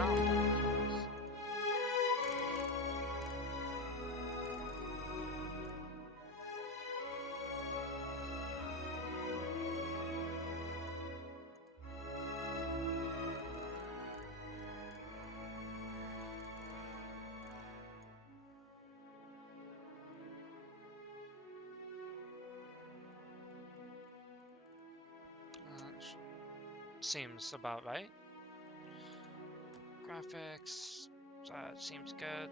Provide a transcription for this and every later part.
sound down for us. Seems about right. Graphics, seems good.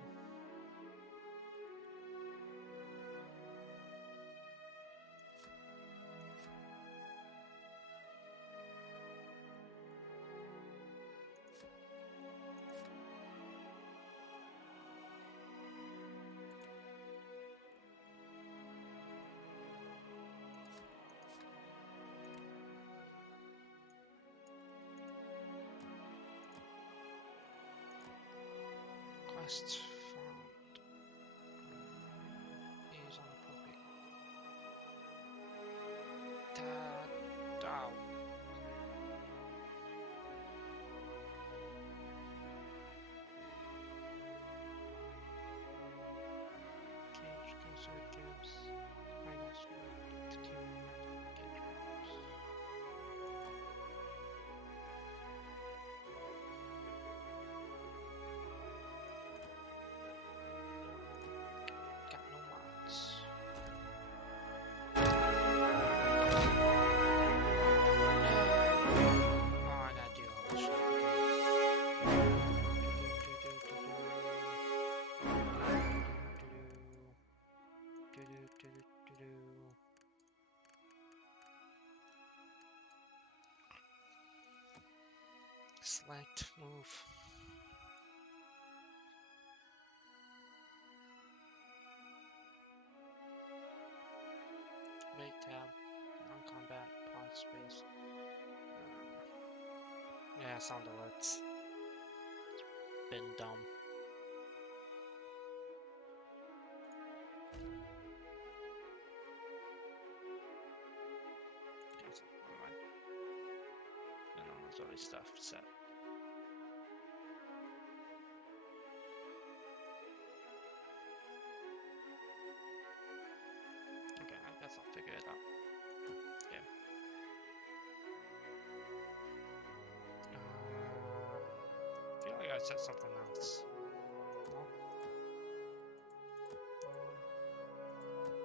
Quest found is inappropriate. Ow. Cage considered gives minus to kill cage members. Got no mods. Oh, I gotta do all this shit. Select move. Right tab. On combat. Pause space. Yeah, sound alerts. It's been dumb. Cancel. Never mind. You know, there's already stuff set. Okay, I guess I'll figure it out. Yeah. I feel like I said something else. No?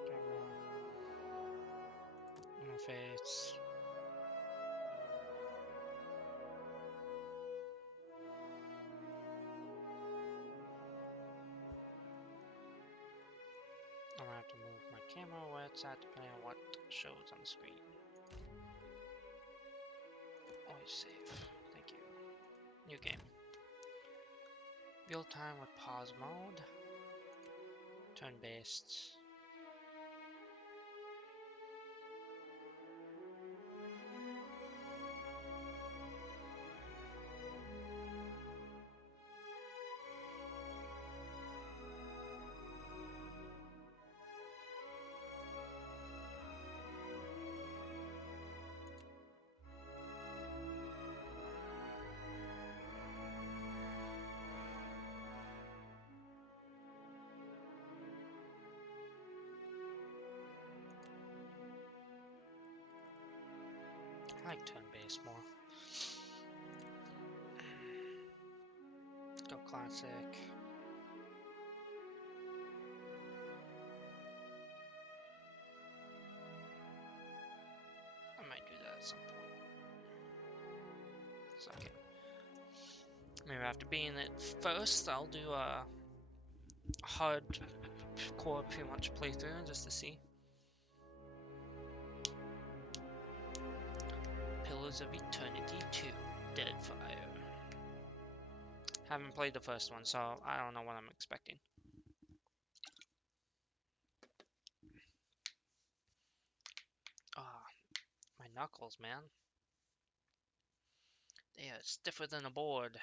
Camera. Interface. I'm gonna have to move my camera where it's at depending on what shows on the screen. Always save. Thank you. New game. Real time with pause mode. Turn based. I like turn-based more. Go classic. I might do that at some point. It's okay. Maybe after being it first, I'll do a hardcore pretty much playthrough just to see. Pillars of Eternity 2, Deadfire. Haven't played the first one, so I don't know what I'm expecting. Ah, my knuckles, man. They are stiffer than a board.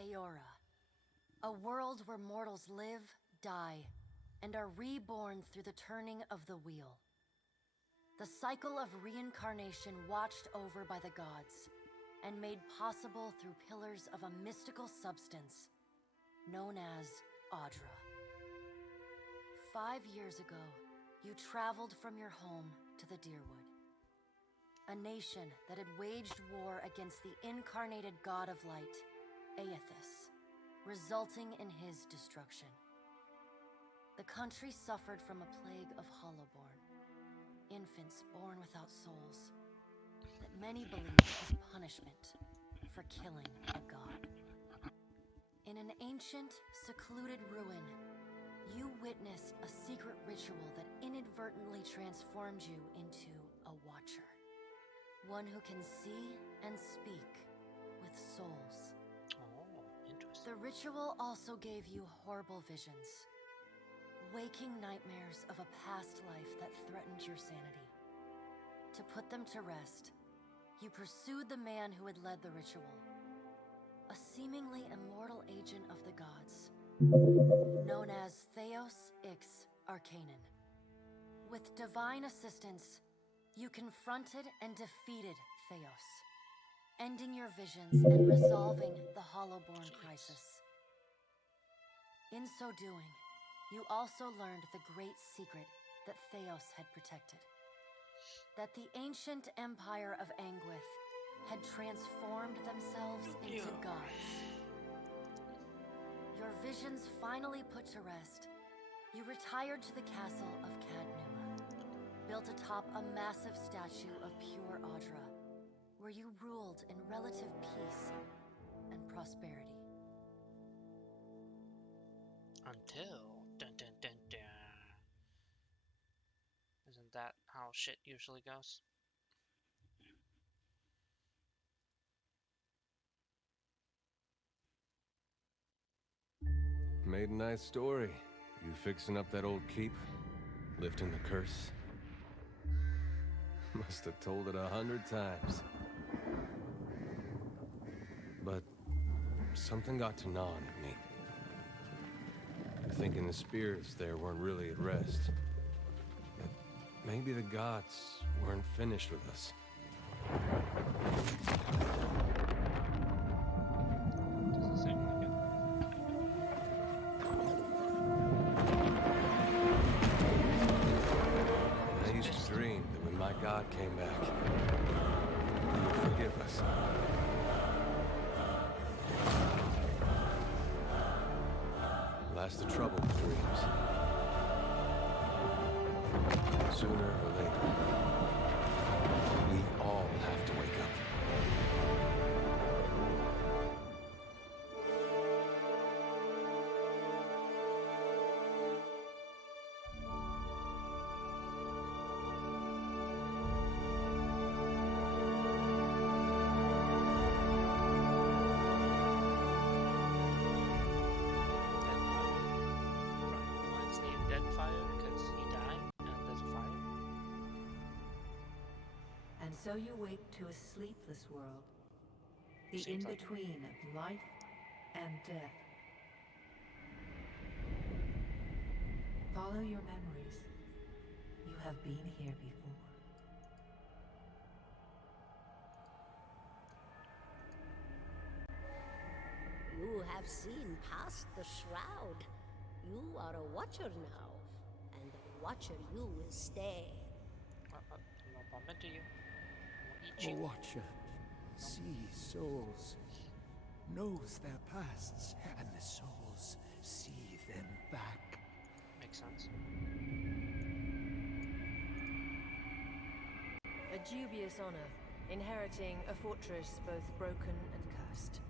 Aora, a world where mortals live, die, and are reborn through the turning of the wheel. The cycle of reincarnation watched over by the gods, and made possible through pillars of a mystical substance known as Audra. 5 years ago, you traveled from your home to the Deerwood, a nation that had waged war against the incarnated god of light, Aethys, resulting in his destruction. The country suffered from a plague of Hollowborn, infants born without souls, that many believed as punishment for killing a god. In an ancient, secluded ruin, you witnessed a secret ritual that inadvertently transformed you into a watcher. One who can see and speak with souls. Oh, interesting. The ritual also gave you horrible visions, waking nightmares of a past life that threatened your sanity. To put them to rest, you pursued the man who had led the ritual, a seemingly immortal agent of the gods, known as Theos Ix Arcanon. With divine assistance, you confronted and defeated Theos, ending your visions and resolving the Hollowborn crisis. In so doing, you also learned the great secret that Theos had protected. That the ancient empire of Anguith had transformed themselves into gods. Your visions finally put to rest, you retired to the castle of Cadnua, built atop a massive statue of pure Audra, where you ruled in relative peace and prosperity. Until dun dun dun dun. Isn't that how shit usually goes? Made a nice story. You fixing up that old keep? Lifting the curse? Must have told it 100 times. But something got to gnawing at me. Thinking the spirits there weren't really at rest. That maybe the gods weren't finished with us. Doesn't seem like it. I used to dream that when my god came back, he would forgive us. Last the trouble with dreams. Sooner or later, we all have to wake up. One's named Deadfire because he died and there's a fire. And so you wake to a sleepless world, the Seems like it. in-between of life and death. Follow your memories. You have been here before. You have seen past the shroud. You are a watcher now, and a watcher you will stay. No bump into you. I'll eat A you. watcher sees souls, knows their pasts, and the souls see them back. Makes sense. A dubious honor, inheriting a fortress both broken and cursed.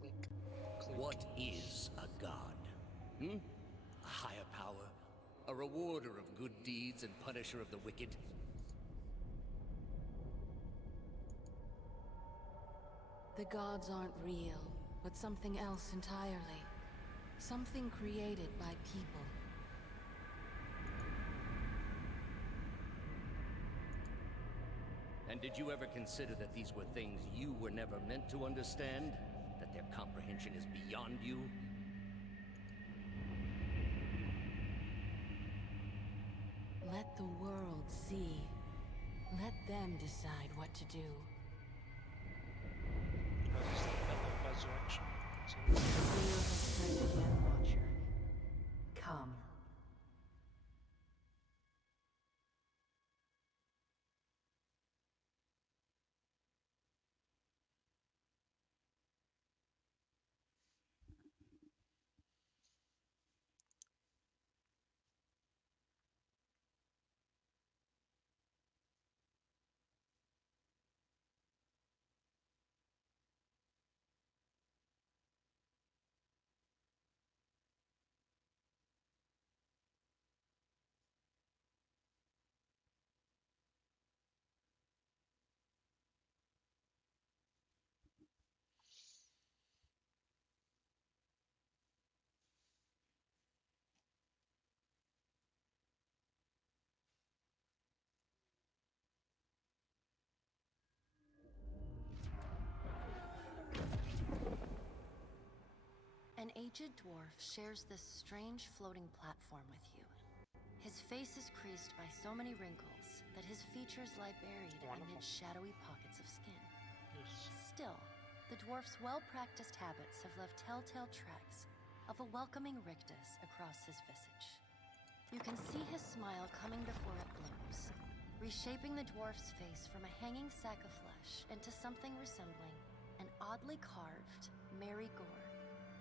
Click. Click. What is a god? A higher power? A rewarder of good deeds and punisher of the wicked? The gods aren't real, but something else entirely. Something created by people. And did you ever consider that these were things you were never meant to understand? That their comprehension is beyond you? Let the world see. Let them decide what to do. Resurrection. The wheel has turned again, Watcher. Come. An aged dwarf shares this strange floating platform with you. His face is creased by so many wrinkles that his features lie buried amid shadowy pockets of skin. Still, the dwarf's well-practiced habits have left telltale tracks of a welcoming rictus across his visage. You can see his smile coming before it blooms, reshaping the dwarf's face from a hanging sack of flesh into something resembling an oddly carved, merry gore,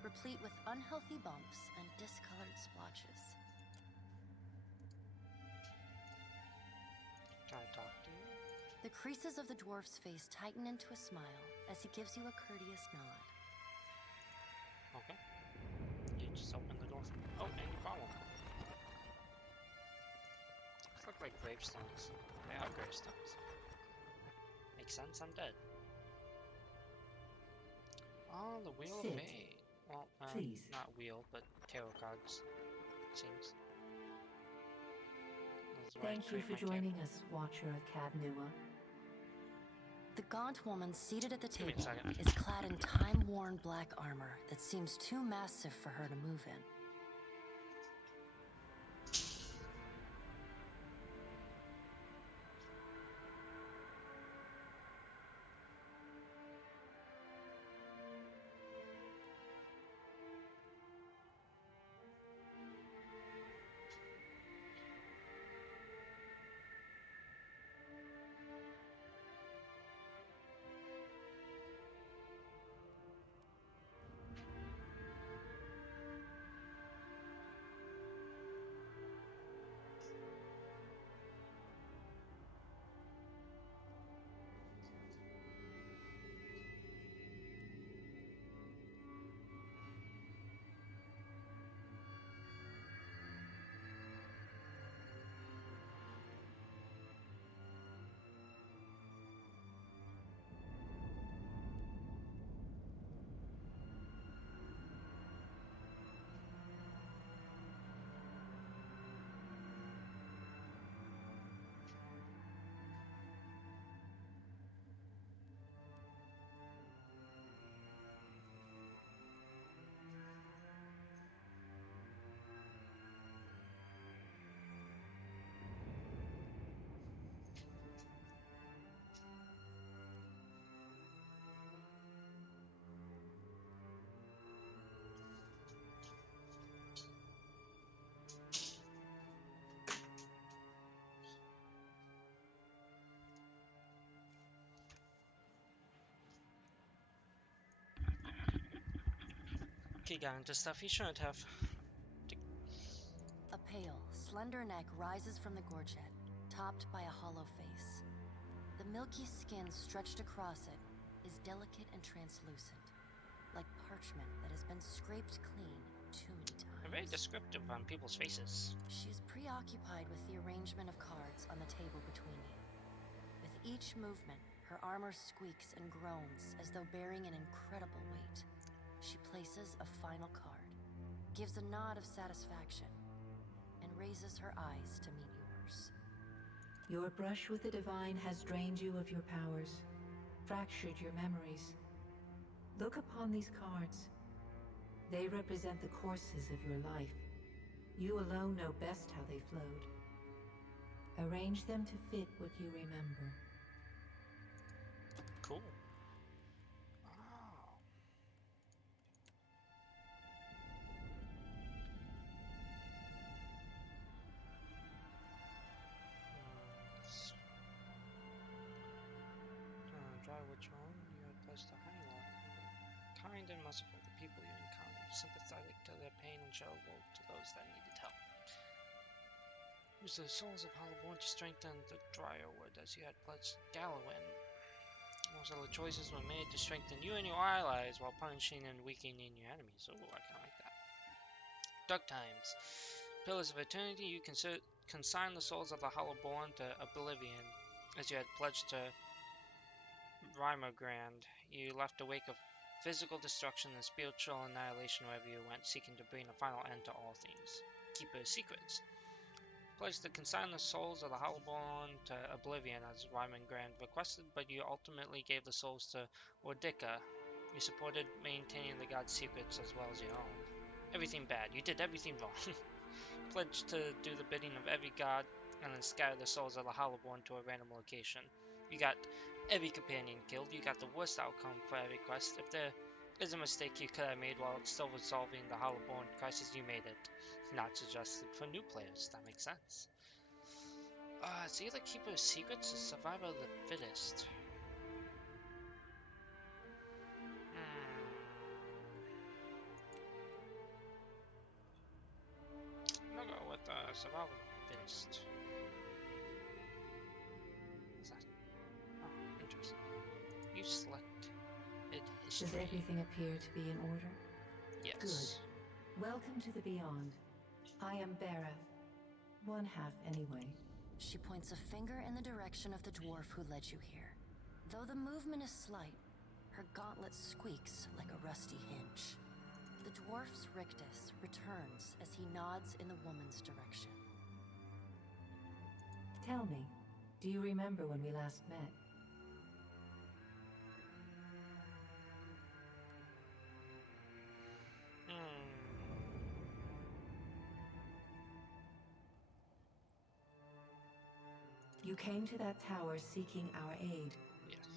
replete with unhealthy bumps and discolored splotches. Can I talk to you? The creases of the dwarf's face tighten into a smile as he gives you a courteous nod. Okay. You just open the door for me. Oh, and you follow me. These look like gravestones. They are gravestones. Makes sense, I'm dead. Oh, the Wheel Sit. of Fate. Well, Please. not wheel, but tarot cards. Seems. This is where I Thank you create for my tarot. joining us, Watcher of Cadnua. The gaunt woman seated at the Give me a table second. is clad in time-worn black armor that seems too massive for her to move in. He got into stuff he shouldn't have. A pale, slender neck rises from the gorget, topped by a hollow face. The milky skin stretched across it is delicate and translucent, like parchment that has been scraped clean too many They're very times. descriptive on people's faces. She's preoccupied with the arrangement of cards on the table between you. With each movement, her armor squeaks and groans as though bearing an incredible weight. She places a final card, gives a nod of satisfaction, and raises her eyes to meet yours. Your brush with the divine has drained you of your powers, fractured your memories. Look upon these cards. They represent the courses of your life. You alone know best how they flowed. Arrange them to fit what you remember. Cool. Oh. Try which one you had pledged to highlight. Kind and merciful to people you encountered, sympathetic to their pain and charitable to those that needed help. Use the souls of Hollowborn to strengthen the Dryerwood as you had pledged Gallowin. Most of the choices were made to strengthen you and your allies while punishing and weakening your enemies. Oh, I kinda like that. Dark Times. Pillars of Eternity, you consign the souls of the Hollowborn to oblivion as you had pledged to Rimergrand. You left a wake of physical destruction and spiritual annihilation wherever you went, seeking to bring a final end to all things. Keeper of Secrets. Pledged to consign the souls of the Hollowborn to oblivion as Rimergrand requested, but you ultimately gave the souls to Wardika. You supported maintaining the god's secrets as well as your own. Everything bad. You did everything wrong. Pledged to do the bidding of every god and then scatter the souls of the Hollowborn to a random location. You got every companion killed. You got the worst outcome for every quest. If there is a mistake you could have made while still resolving the Hollowborn crisis, you made it. Not suggested for new players. That makes sense. It's either Keeper of Secrets or Survival of the Fittest. I'm gonna go with Survival of the Fittest. What's that? Oh, interesting. You selected history. Does everything appear to be in order? Yes. Good. Welcome to the Beyond. I am Bareth. One half, anyway. She points a finger in the direction of the dwarf who led you here. Though the movement is slight, her gauntlet squeaks like a rusty hinge. The dwarf's rictus returns as he nods in the woman's direction. Tell me, do you remember when we last met? You came to that tower seeking our aid. Yes,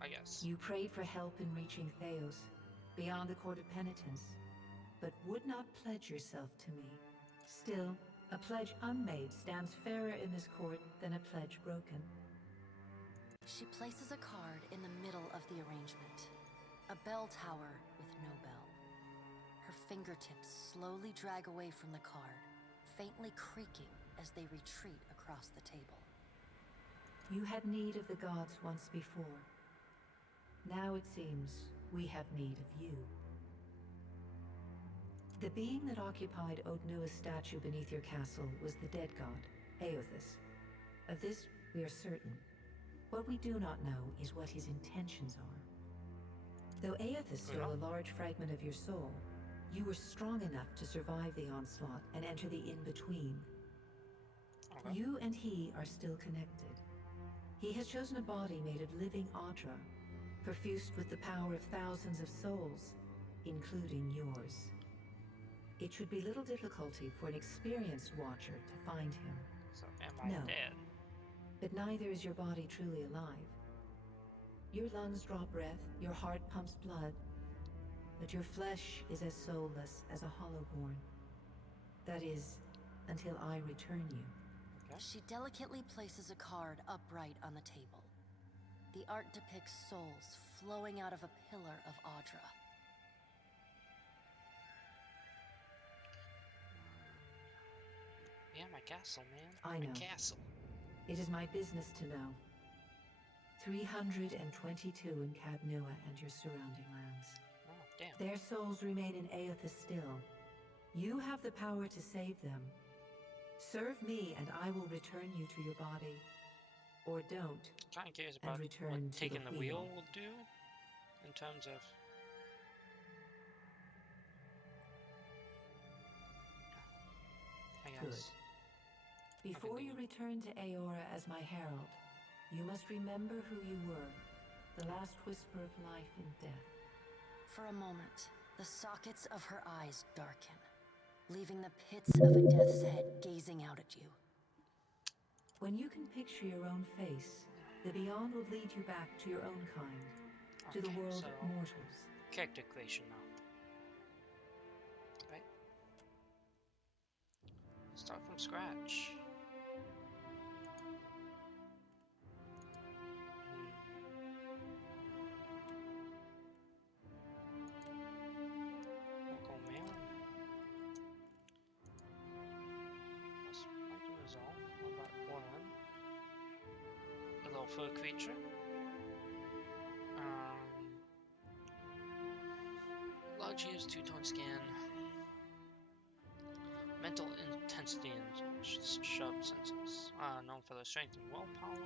I guess. You prayed for help in reaching Theos, beyond the Court of Penitence, but would not pledge yourself to me. Still, a pledge unmade stands fairer in this court than a pledge broken. She places a card in the middle of the arrangement. A bell tower with no bell. Her fingertips slowly drag away from the card, faintly creaking as they retreat across the table. You had need of the gods once before. Now it seems we have need of you. The being that occupied Odnua's statue beneath your castle was the dead god, Aothus. Of this we are certain. What we do not know is what his intentions are. Though Aothus stole a large fragment of your soul, you were strong enough to survive the onslaught and enter the in-between. Okay. You and he are still connected. He has chosen a body made of living Audra, perfused with the power of thousands of souls, including yours. It should be little difficulty for an experienced watcher to find him. So am I dead? But neither is your body truly alive. Your lungs draw breath, your heart pumps blood, but your flesh is as soulless as a Hollowborn. That is, until I return you. She delicately places a card upright on the table. The art depicts souls flowing out of a pillar of Audra. Yeah, my castle, man. I know. My castle. It is my business to know. 322 in Cadnua and your surrounding lands. Oh, damn. Their souls remain in Aothus still. You have the power to save them. Serve me and I will return you to your body. Or don't. Kind of curious about return what to taking the the wheel wheel will do in terms of. I guess. Before you return to Aora as my herald, you must remember who you were, the last whisper of life and death. For a moment, the sockets of her eyes darken, leaving the pits of a death's head gazing out at you. When you can picture your own face, the Beyond will lead you back to your own kind, to the world of mortals. Character creation now. Right? Start from scratch. Go male. Plus, might do resolve. What about woman? A little fur creature. Large ears, two-tone skin. Mental intensity and sharp senses. Known for their strength and willpower.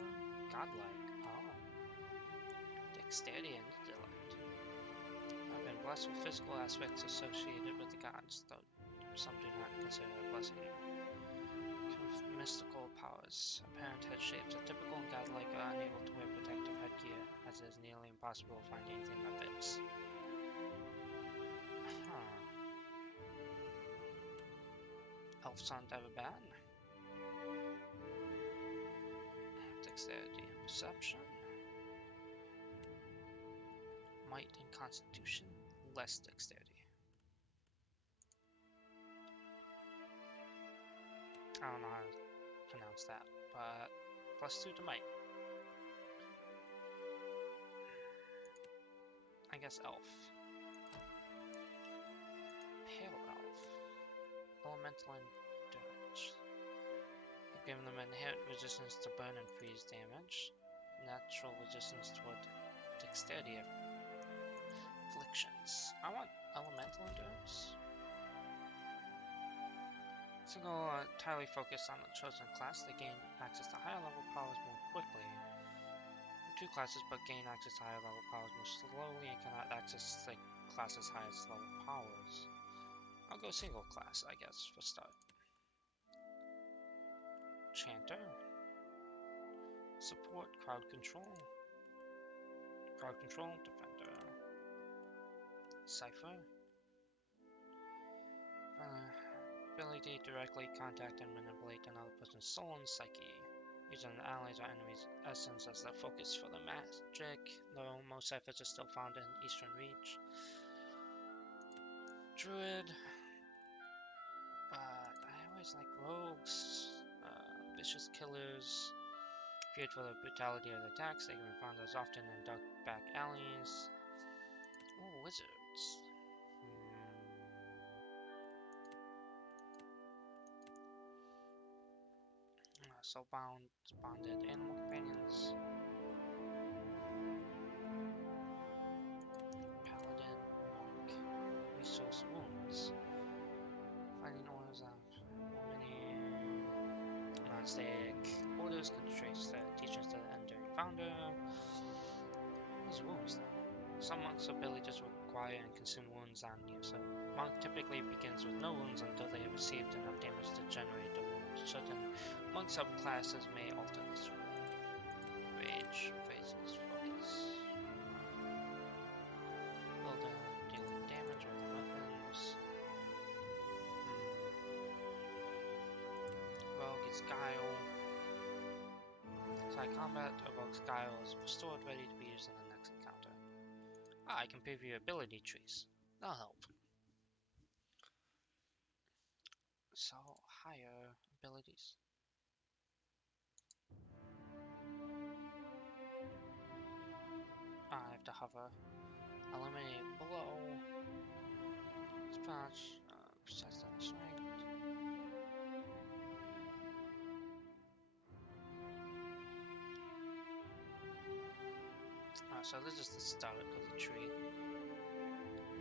Godlike. Dexterity and intellect. I've been blessed with physical aspects associated with the gods, though some do not consider it a blessing. Mystical powers. Apparent head shapes are typical and godlike are unable to wear protective headgear, as it is nearly impossible to find anything that fits. Elves aren't ever bad. Dexterity and perception. Might and constitution, less dexterity. I don't know how to pronounce that, but +2 to might. I guess elf. Pale elf. Elemental endurance. I've given them inherent resistance to burn and freeze damage. Natural resistance toward dexterity afflictions. I want elemental endurance. Single entirely focused on the chosen class, they gain access to higher level powers more quickly. Two classes but gain access to higher level powers more slowly and cannot access the class's highest level powers. I'll go single class, I guess, for start. Chanter. Support, crowd control. Crowd control, defender. Cipher. Ability to directly contact and manipulate another person's soul and psyche, using an ally's or enemy's essence as the focus for the magic, though most ciphers are still found in Eastern Reach. Druid, but I always like rogues, vicious killers, feared for the brutality of the attacks. They can be found as often in dark back alleys. Oh, wizards. Bonded animal companions. Paladin, monk, resource wounds. Finding orders of many monastic orders can trace the teachings to the enduring founder. Those wounds though. Some monks' abilities require and consume wounds on you, so monk typically begins with no wounds until they have received enough damage to generate the wound. Certain monk subclasses may alter this rule. Rage, phases, focus. Builder, dealing damage with weapons. Rogue is guile. Side combat evokes guile is restored, ready to be used in the next encounter. I can preview ability trees. That'll help. So, higher abilities. I have to hover. Eliminate below. Splash. Precise strength. So this is the start of the tree.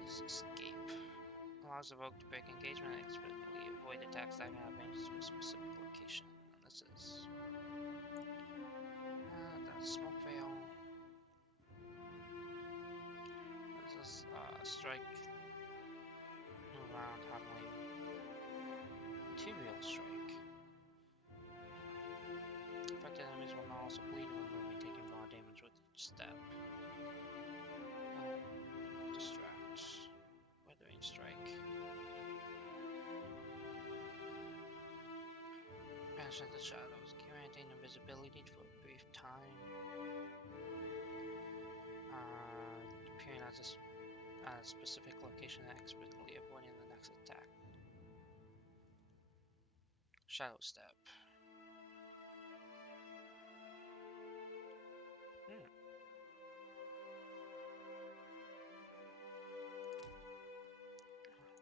This is escape. Allows the rogue to break engagement and expertly avoid attacks that have range to a specific location. And this is that's smoke veil. This is strike. Move around happily. Material strike. Flash of the shadows, granting invisibility for a brief time. Appearing at a specific location and expertly avoiding the next attack. Shadow Step.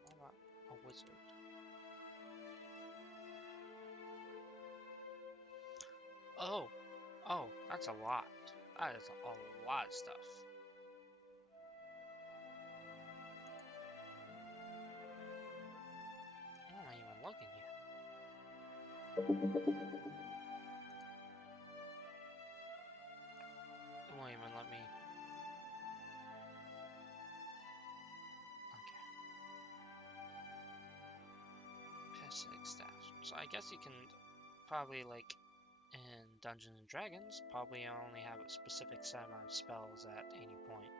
What about a wizard? Oh, that's a lot. That is a lot of stuff. I'm not even looking here. It won't even let me. Okay. Parasitic staff. So I guess you can probably, like in Dungeons and Dragons, probably only have a specific set amount of spells at any point.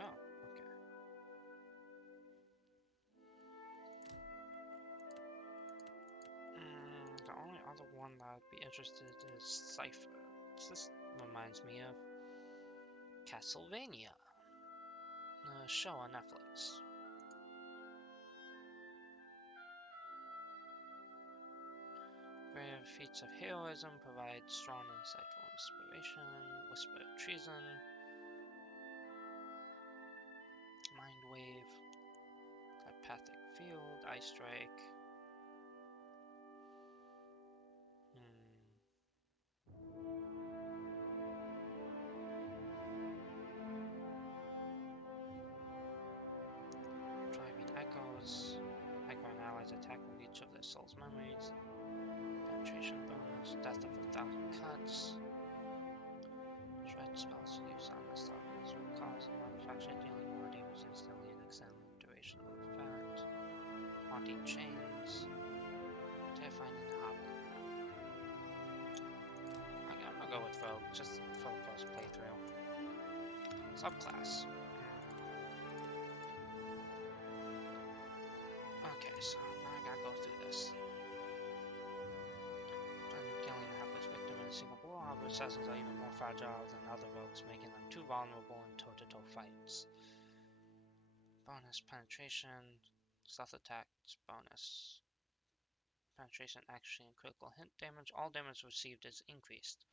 Oh, okay. The only other one that I'd be interested in is Cypher. This reminds me of Castlevania, the show on Netflix. Brave feats of heroism provide strong, insightful inspiration. Whisper of treason. Mind wave. Telepathic field. Ice strike. Driving echoes. Echo and allies attack with each of their soul's memories. Penetration bonus. Death of 1,000 cuts. Shred spells used on this target will cause a modification dealing more damage instantly and extend the duration of the effect. Haunting chains. Terrifying and hobbling. Okay, I'm gonna go with Rogue just for the first playthrough. Subclass. Okay, so now I gotta go through this. Killing a helpless victim in a single blow, however, assassins are even more fragile than other rogues, making them too vulnerable in toe-to-toe fights. Bonus penetration, stealth attacks bonus. Penetration, action, and critical hit damage. All damage received is increased.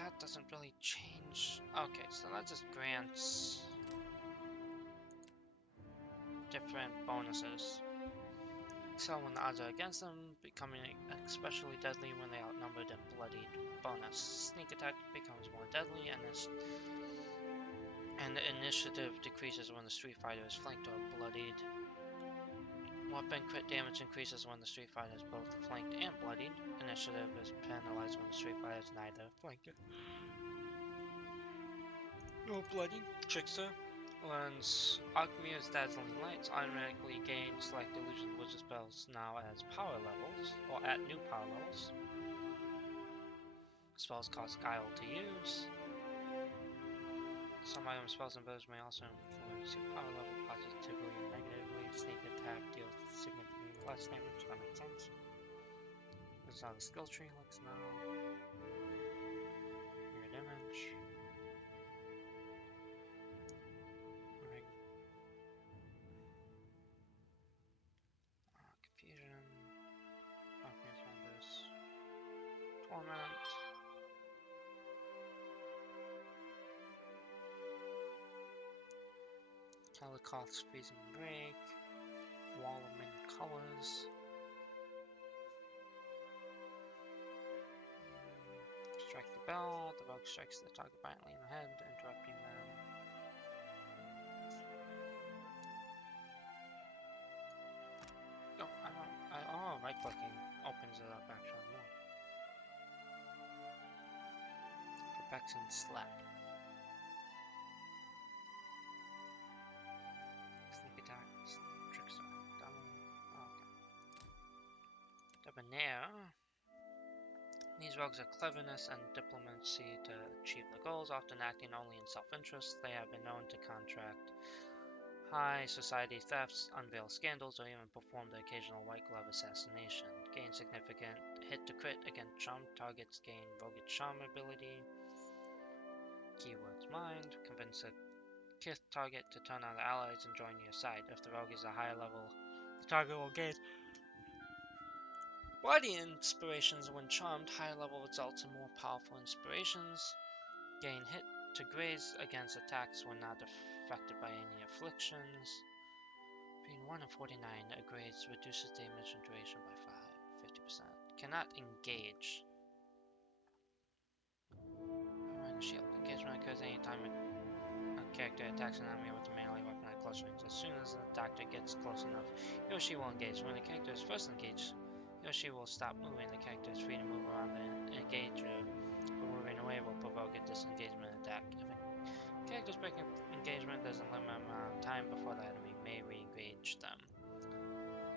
That doesn't really change. Okay, so that just grants different bonuses. So when the odds are against them, becoming especially deadly when they are outnumbered and bloodied. Bonus. Sneak attack becomes more deadly, and the initiative decreases when the Street Fighter is flanked or bloodied. Weapon crit damage increases when the Street Fighter is both flanked and bloodied. Initiative is penalized when the Street Fighter is neither flanked nor bloodied. Trickster learns Alchemy's Dazzling Lights, automatically gain select illusion wizard spells now as power levels, or at new power levels. Spells cost Guile to use. Some item spells and abilities may also influence your power level positively or negatively. Sneak attack deals significantly less damage, that makes sense. This is how the skill tree looks now. Mirror damage. Confusion. Alchemist members. Torment. Calicoth's Freezing Break. Wall of Many Colors. Strike the bell. The rogue strikes the target violently in the head, interrupting them. Oh, right clicking opens it up actually more. Perplexing Slap. Sneak attack, trickster, double. Okay. Debonair. These rogues have cleverness and diplomacy to achieve their goals, often acting only in self-interest. They have been known to contract high society thefts, unveil scandals, or even perform the occasional white glove assassination. Gain significant hit to crit against charmed targets, gain roguish charm ability. Keywords mind, convince a kith target to turn on the allies and join your side. If the rogue is a higher level, the target will gain body inspirations when charmed. Higher level results in more powerful inspirations. Gain hit to graze against attacks when not affected by any afflictions. Between 1 and 49, a graze reduces damage and duration by 50%. Cannot engage. Shield. Engagement occurs anytime a character attacks an enemy with a melee weapon at close range. As soon as the attacker gets close enough, he or she will engage. When the character is first engaged, he or she will stop moving. The character is free to move around the engager, but moving away will provoke a disengagement attack. If a character's breaking engagement, there's a limited amount of time before the enemy may re-engage them.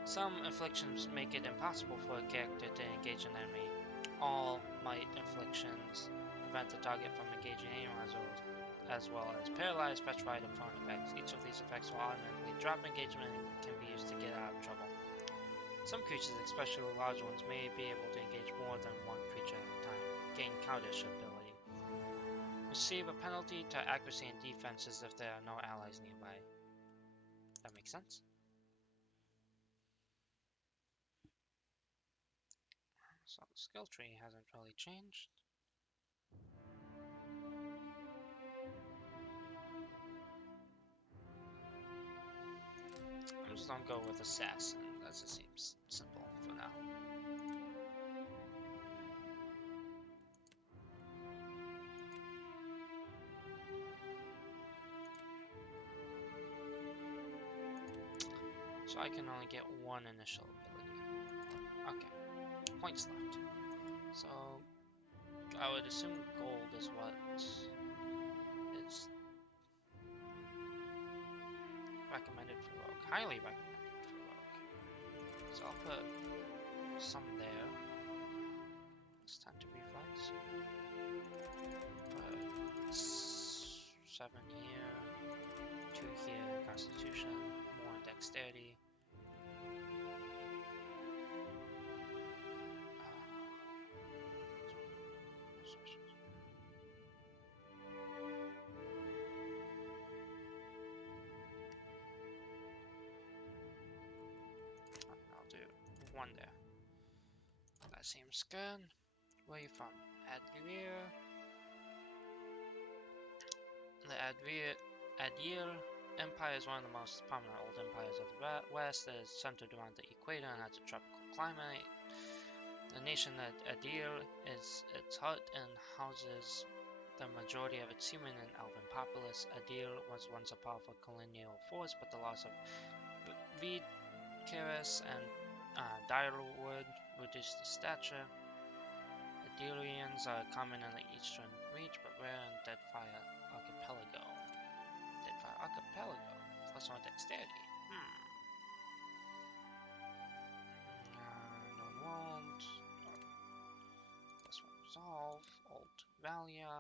Some afflictions make it impossible for a character to engage an enemy. All might afflictions prevent the target from engaging anyone, as well as paralyzed, petrified, and prone effects. Each of these effects will automatically drop engagement and can be used to get out of trouble. Some creatures, especially large ones, may be able to engage more than one creature at a time. Gain countish ability. Receive a penalty to accuracy and defenses if there are no allies nearby. That makes sense? So the skill tree hasn't really changed. I'm just gonna go with assassin. That just seems simple for now. So I can only get one initial ability. Okay, points left. So I would assume gold is what is recommended for rogue. Highly recommended for rogue. So I'll put some there. It's time to reflex. Put 7 here, 2 here, constitution, more dexterity. I'll do 1 there. That seems good. Where are you from? Adlir. The Adir Empire is one of the most prominent old empires of the West. It is centered around the equator and has a tropical climate. The nation that Adir is its hut and houses the majority of its human and elven populace. Adir was once a powerful colonial force, but the loss of Vidcaris and Direwood reduced its stature. Adirians are common in the eastern reach, but rare in Deadfire Archipelago. Deadfire Archipelago. Plus 1 dexterity. Known world. Plus 1 resolve. Old Valia.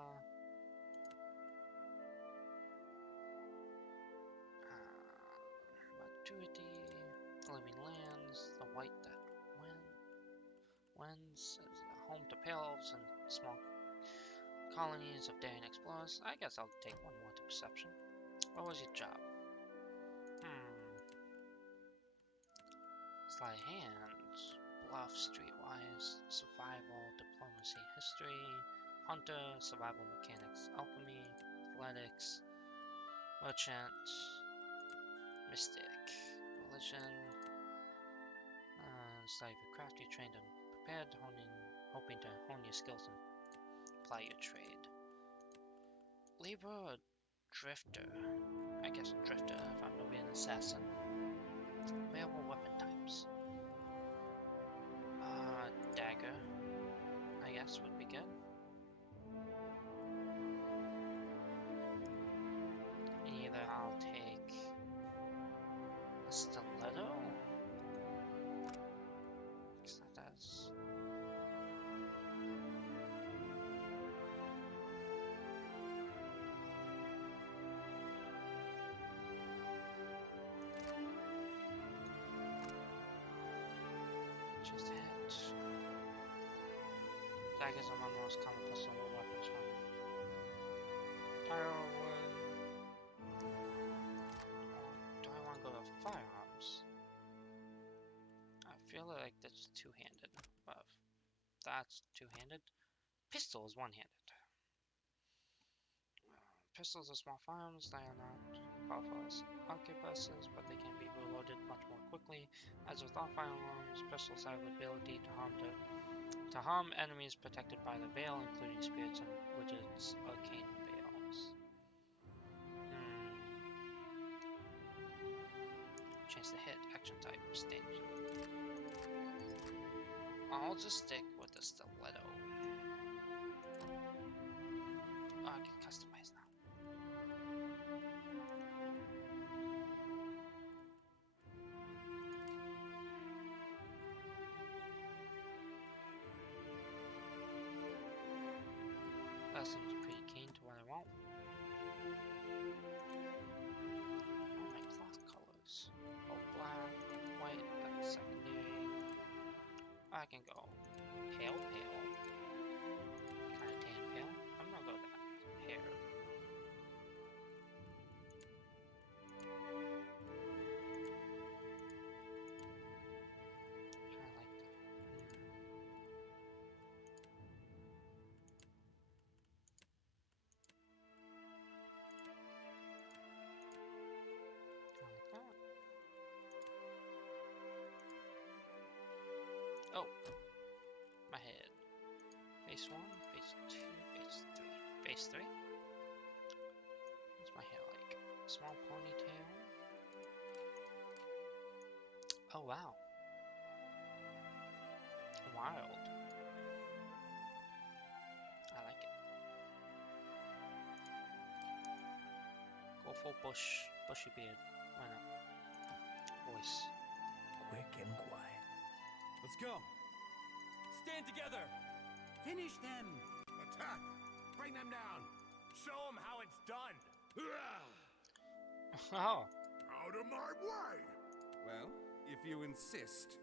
Gratuity. Living lands. The white that wins. Home to pale elves and small colonies of daring explorers. I guess I'll take 1 more to perception. What was your job? Sleight of hand, bluff, streetwise, survival, diplomacy, history, hunter, survival mechanics, alchemy, athletics, merchant, mystic, religion, study the craft you trained and prepared, hoping to hone your skills and apply your trade. Labor or drifter? I guess drifter if I'm gonna be an assassin. Available weapon types. Dagger, I guess would be good. Either I'll take a stiletto. That does. Chance to hit. Daggers are one of the most common pistol weapons from Ironwood. Do I want to go to firearms? I feel like that's two-handed, but that's two-handed. Pistol is one-handed. Pistols are small firearms. They are not powerful as arquebuses, but they can be reloaded much more quickly. As with all firearms, pistols have the ability to harm enemies protected by the veil, including spirits and wizards' arcane veils. Chance to hit. Action type. Standard. I'll just stick with the stiletto. Oh, I can customize now. That seems pretty keen to what I want. Oh, my cloth colors. Oh, black, white, that's secondary. I can go pale, pale. Kind of tan pale. I'm gonna go with that. Hair. Kinda like that. Oh, my head. Face 1, face 2, face 3. Face 3? What's my hair like? Small ponytail. Oh, wow. Wild. I like it. Go full bushy beard. Why not? Voice. Quick and quiet. Let's go. Stand together. Finish them! Attack! Bring them down! Show them how it's done! Oh. Out of my way! Well, if you insist.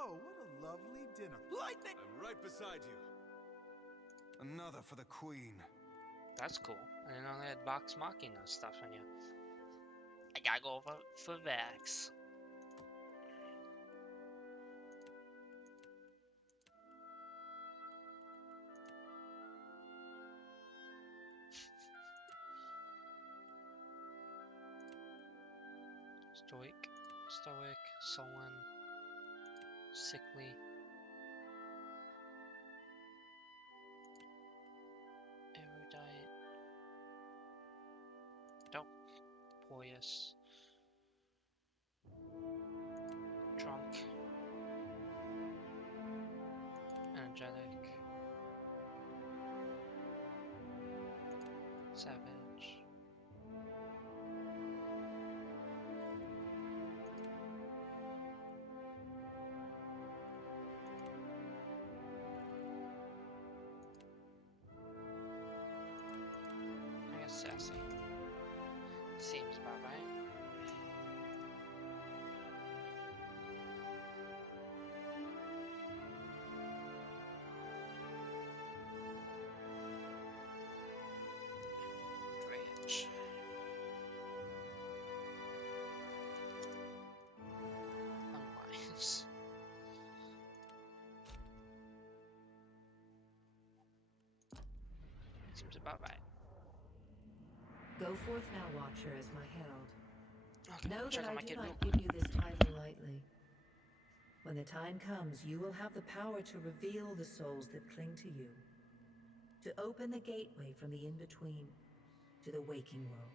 Oh, what a lovely dinner. Lightning! I'm right beside you. Another for the queen. That's cool. I didn't know they had Vox Machina stuff in you. I gotta go for Vax. Stoic, sullen, sickly. Erudite. Poyous. Drunk. Energetic. Savage. I guess sassy. Seems about right. Rage. Unwise. Seems about right. Go forth now, Watcher, as my herald. Okay, Know check that out I my do kid not real give you this title lightly. When the time comes, you will have the power to reveal the souls that cling to you, to open the gateway from the in-between to the waking world.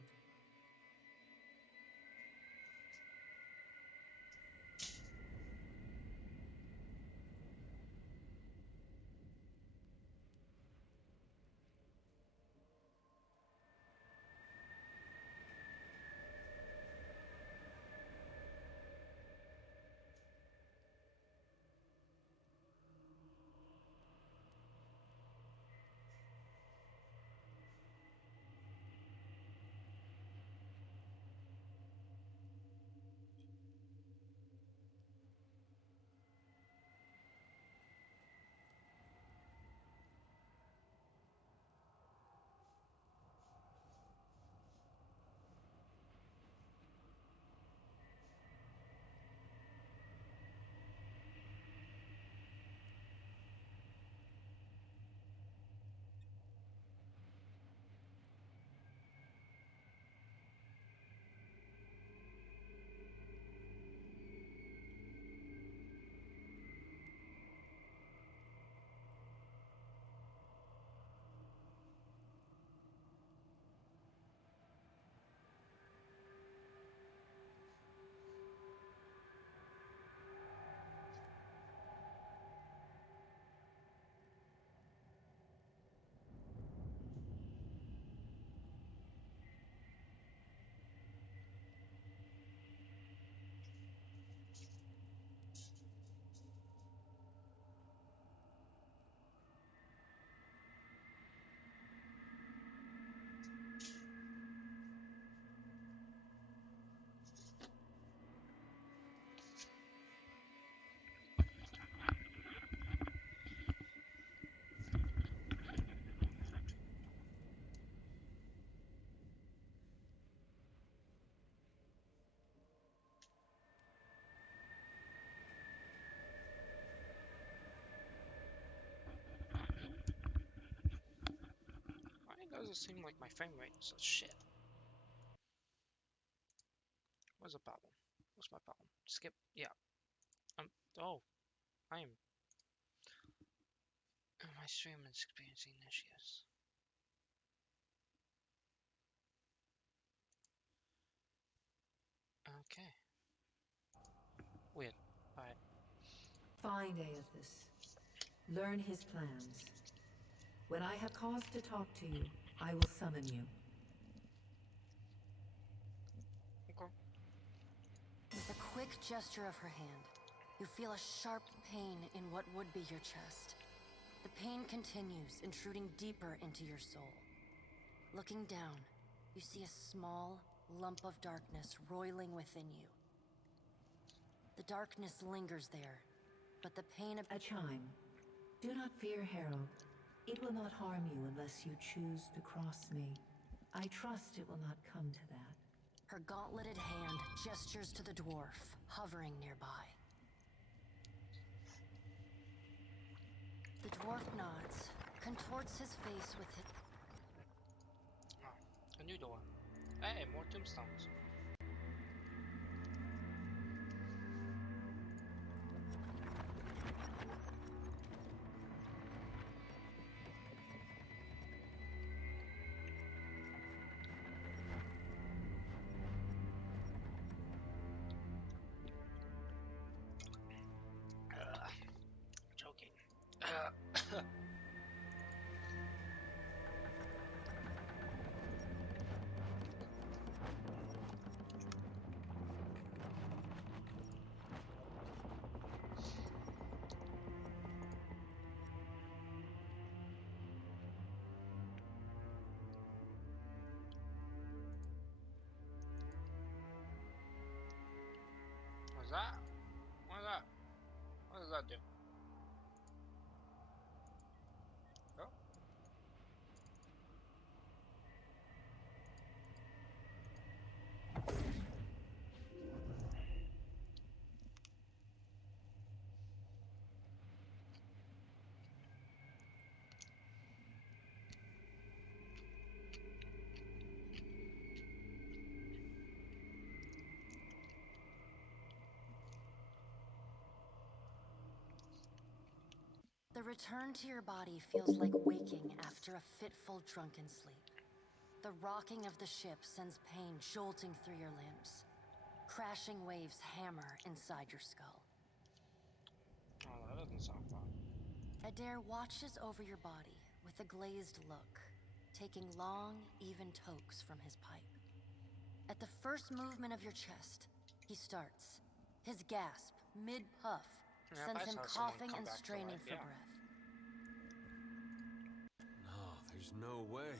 does it seem like my frame rate is so shit? What's the problem? What's my problem? Skip. Yeah. Oh, I am. My stream is experiencing issues. Okay. Weird. Alright. Find Aethys. Learn his plans. When I have cause to talk to you, I will summon you. Okay. With a quick gesture of her hand, you feel a sharp pain in what would be your chest. The pain continues, intruding deeper into your soul. Looking down, you see a small lump of darkness roiling within you. The darkness lingers there, but the pain of... A chime. Do not fear, Herald. It will not harm you unless you choose to cross me. I trust it will not come to that. Her gauntleted hand gestures to the dwarf, hovering nearby. The dwarf nods, contorts his face with it. Oh, a new door. Hey, more tombstones. Joking. What's that? What's that? What does that do? Oh. The return to your body feels like waking after a fitful drunken sleep. The rocking of the ship sends pain jolting through your limbs. Crashing waves hammer inside your skull. Oh, that doesn't sound fun. Adair watches over your body with a glazed look, taking long, even tokes from his pipe. At the first movement of your chest, he starts. His gasp, mid-puff, Yeah, sends I him saw someone coughing come and back to straining life, for yeah. breath. No, there's no way.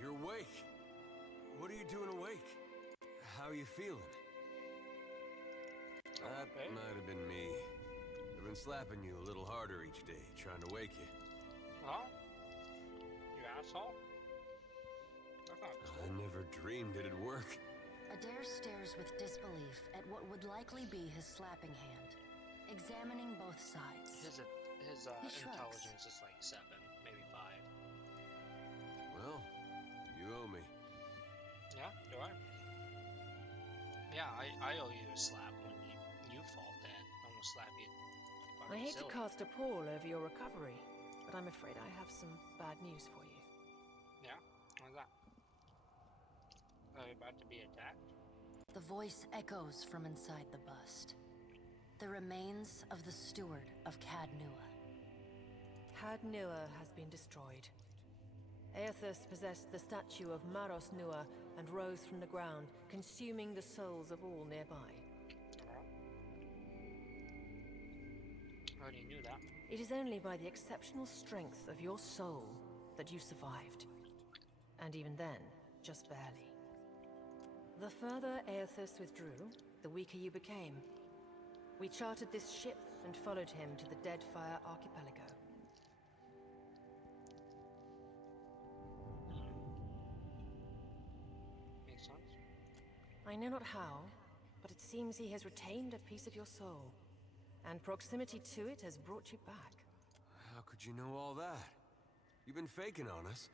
You're awake. What are you doing awake? How are you feeling? That Okay. might have been me. I've been slapping you a little harder each day, trying to wake you. Well, you asshole. That's not I cool. never dreamed it'd work. Adair stares with disbelief at what would likely be his slapping hand, examining both sides. His He shrugs. intelligence is like 7, maybe 5. Well, you owe me. Yeah, do I? Yeah, I owe you a slap when you fall dead. I'm gonna slap you. I hate to silly. cast a pall over your recovery, but I'm afraid I have some bad news for you. Yeah? What's that? Are you about to be attacked? The voice echoes from inside the bust. The remains of the steward of Cad Nua. Cad Nua has been destroyed. Aethys possessed the statue of Maros Nua and rose from the ground, consuming the souls of all nearby. I already knew that. It is only by the exceptional strength of your soul that you survived. And even then, just barely. The further Aethys withdrew, the weaker you became. We chartered this ship and followed him to the Deadfire archipelago. Makes sense. I know not how, but it seems he has retained a piece of your soul. And proximity to it has brought you back. How could you know all that? You've been faking on us.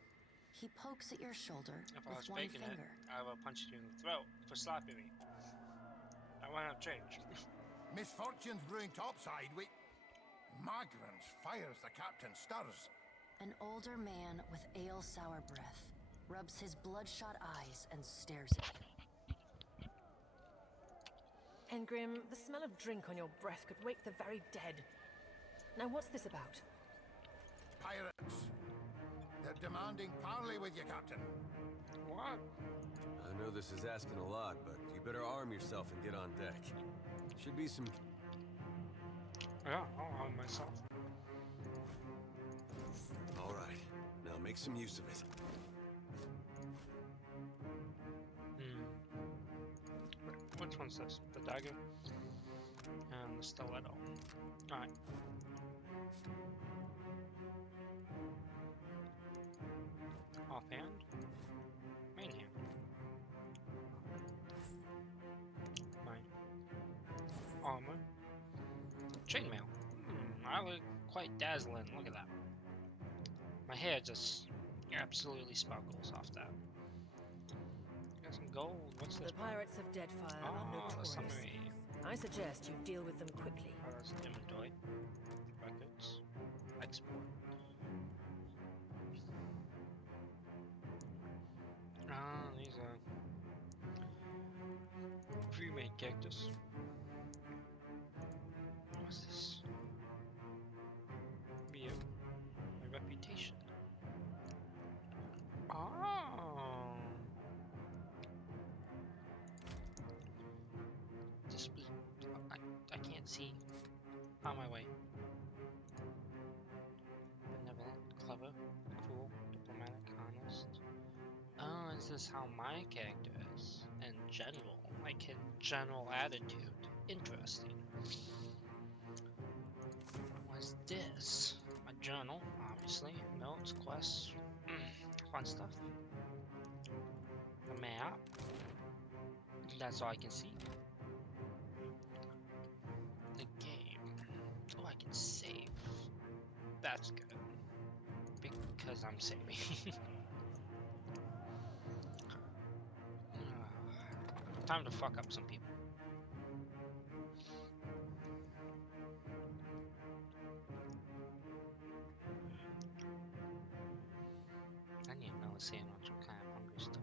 He pokes at your shoulder If I with was one faking it, finger. I would have punched you in the throat for slapping me. That won't have changed. Misfortune's brewing topside. Migrants fires the captain stirs. An older man with ale-sour breath rubs his bloodshot eyes and stares at you. Engrim, the smell of drink on your breath could wake the very dead. Now what's this about? Pirates. They're demanding parley with you, Captain. What? I know this is asking a lot, but you better arm yourself and get on deck. Should be some... Yeah, I'll arm myself. All right, now make some use of it. Which one's this? The dagger? And the stiletto. Alright. Offhand? Main hand. My armor. Chainmail. I look quite dazzling. Look at that. My hair just absolutely sparkles off that. Got some gold. What's this? The pirates of Deadfire are The notorious. summary. I suggest you deal with them quickly. Pirates inventory. Records. Export. These are pre-made characters. What's this? View. My reputation. Oh. This was. I can't see. On my way. Benevolent, clever, cruel, diplomatic, honest. Oh, is this how my character is? In general, like his general attitude. Interesting. What's this? My journal, obviously. Notes, quests, fun stuff. A map. That's all I can see. The game. Oh, I can save. That's good. Because I'm saving. Time to fuck up some people. I need another sandwich. I'm kind of hungry still.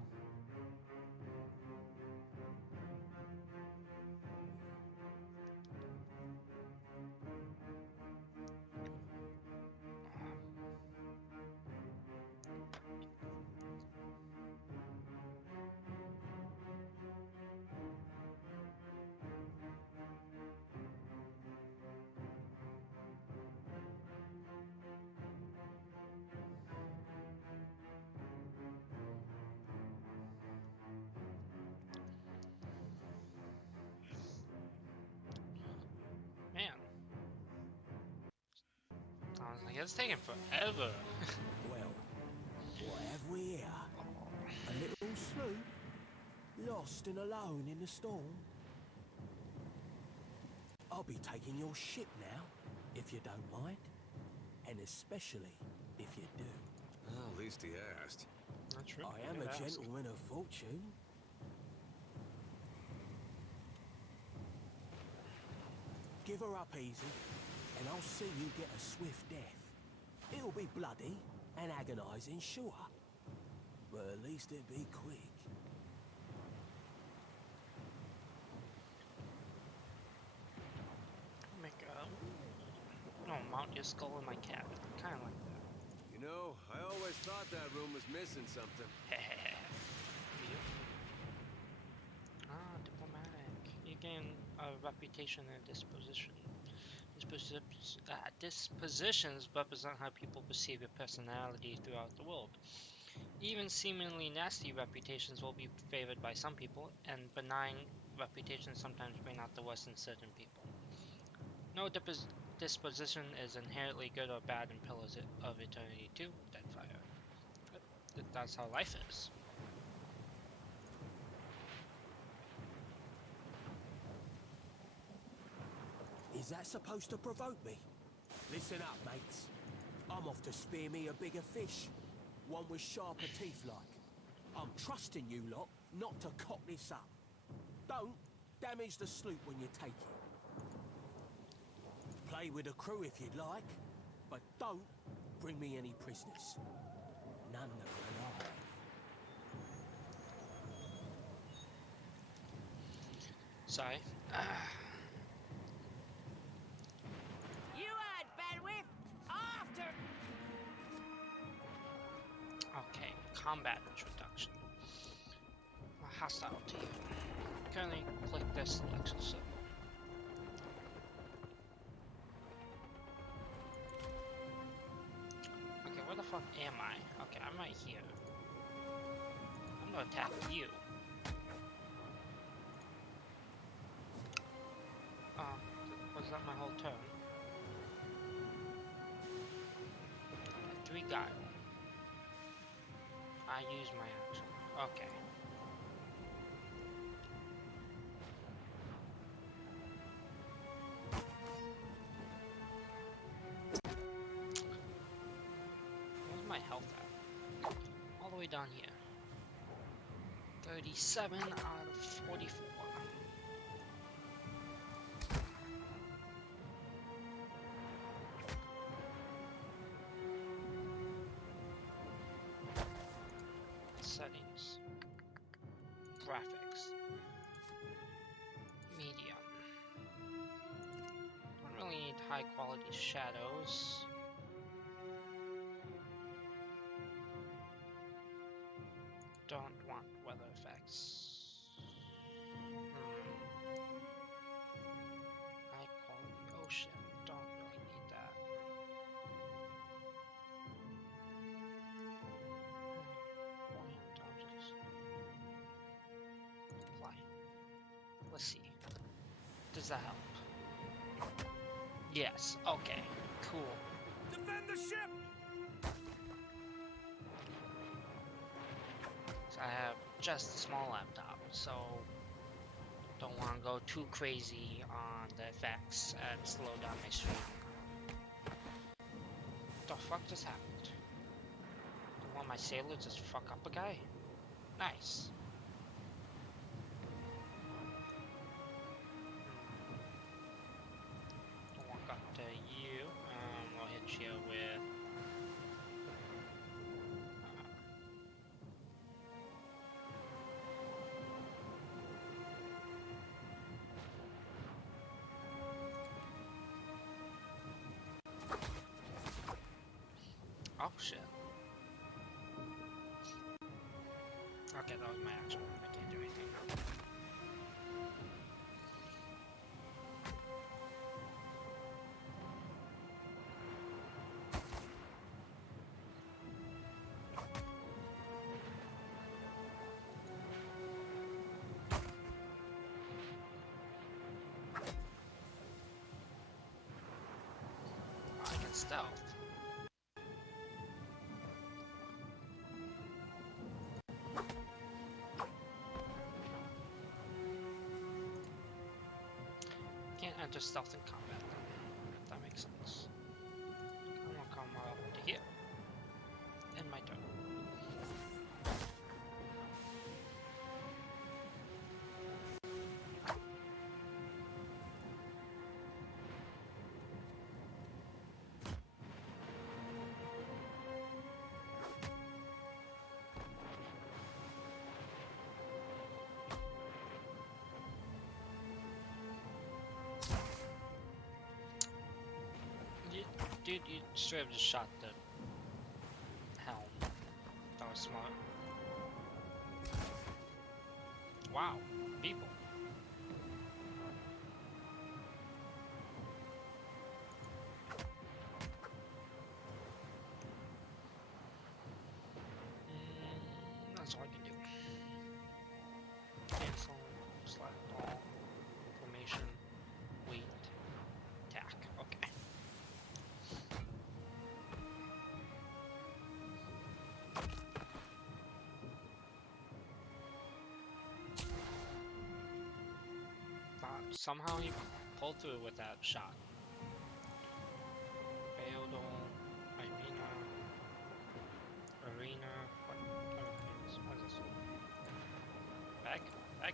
Man. I was like, it's taking forever. Well, what have we here? A little sloop? Lost and alone in the storm? I'll be taking your ship now, if you don't mind. And especially if you do. Well, at least he asked. Not true. I am a gentleman of fortune. Give her up easy, and I'll see you get a swift death. It'll be bloody and agonizing, sure. But at least it'll be quick. Make a... No, mount your skull in my cabin. Kind of like that. You know, I always thought that room was missing something. Diplomatic. You gain a reputation and disposition. Dispositions represent how people perceive your personality throughout the world. Even seemingly nasty reputations will be favored by some people, and benign reputations sometimes bring out the worst in certain people. No disposition is inherently good or bad in Pillars of Eternity 2, Deadfire. That's how life is. Is that supposed to provoke me? Listen up, mates. I'm off to spear me a bigger fish. One with sharper teeth like. I'm trusting you lot not to cock this up. Don't damage the sloop when you take it. Play with the crew if you'd like, but don't bring me any prisoners. None that are alive. Sorry. You heard, bandwidth! After! Okay, combat introduction. Hostile to you. Currently, click this selection symbol. Okay, where the fuck am I? Okay, I'm right here. I'm gonna attack you. Was that my whole turn? 3 guile. I use my action. Okay. Where's my health at? All the way down here. 37 out of 44. Settings. Graphics. Medium. Don't really need high quality shadows. Don't want weather effects. High quality ocean. Don't really need that. Buoyant objects. Apply. Let's see. Does that help? Yes. Okay. Cool. Defend the ship! So I have just a small laptop, so don't want to go too crazy on the effects and slow down my stream. The fuck just happened? Don't want my sailor just fuck up a guy? Nice. Don't walk up to you. We'll hit you with. Oh shit. Okay, that was my action. I can't do anything. I can stealth. Can't enter stealth in combat then, if that makes sense. I'm gonna come up to here. End my turn. Dude, you straight up just shot the helm. That was smart. Wow, people. That's all I can do. Cancel, select all, formation, wait, attack. Okay. Somehow he pulled through with that shot. Beodol, Irina,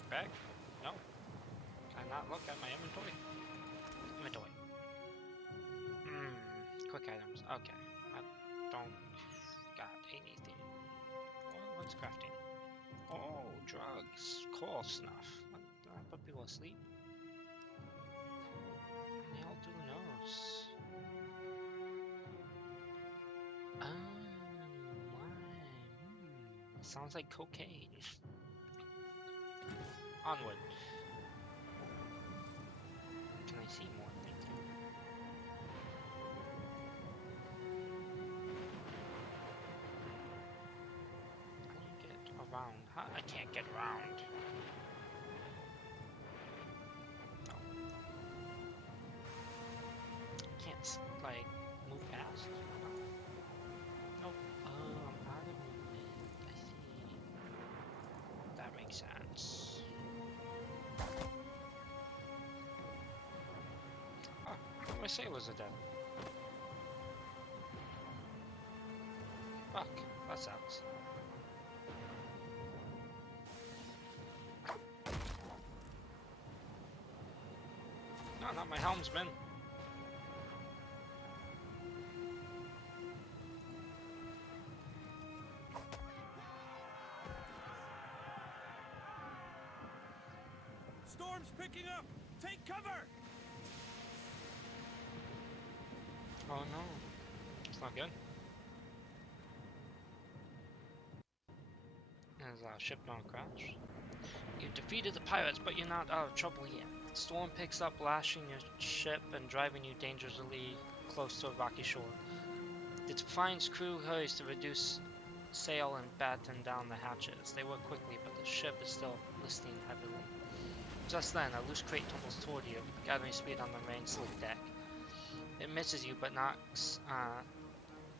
Bag? No. Can I not look at my inventory? Inventory. Quick items. Okay. I don't got anything. What's crafting? Oh, drugs. Coral snuff. Did I put people asleep? Nail through the nose. Sounds like cocaine. Onward. Can I see more? Thank you. How do you get around? I can't get around. No. Can't, like, move past? No. Nope. I'm out of movement. I see. That makes sense. My sailors are dead. Fuck, that sucks. No, not my helmsman. Storm's picking up! Take cover! Oh no, it's not good. Is our ship gonna crash? You've defeated the pirates, but you're not out of trouble yet. The storm picks up, lashing your ship and driving you dangerously close to a rocky shore. The Defiant's crew hurries to reduce sail and batten down the hatches. They work quickly, but the ship is still listing heavily. Just then, a loose crate tumbles toward you, gathering speed on the rain-slick deck. It misses you, but knocks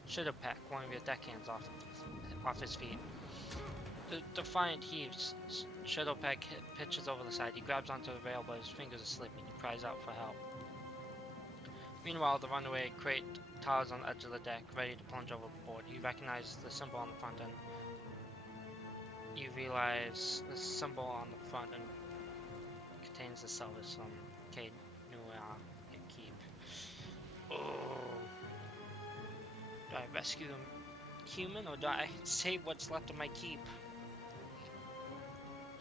Shibby, one of your deckhands, off his feet. The Defiant heaves. Shibby pitches over the side. He grabs onto the rail, but his fingers are slipping. He cries out for help. Meanwhile, the runaway crate towers on the edge of the deck, ready to plunge overboard. You recognize the symbol on the front end. You realize the symbol on the front end contains the service from Cade Noir and Keep. Oh. Do I rescue the human or do I save what's left of my keep?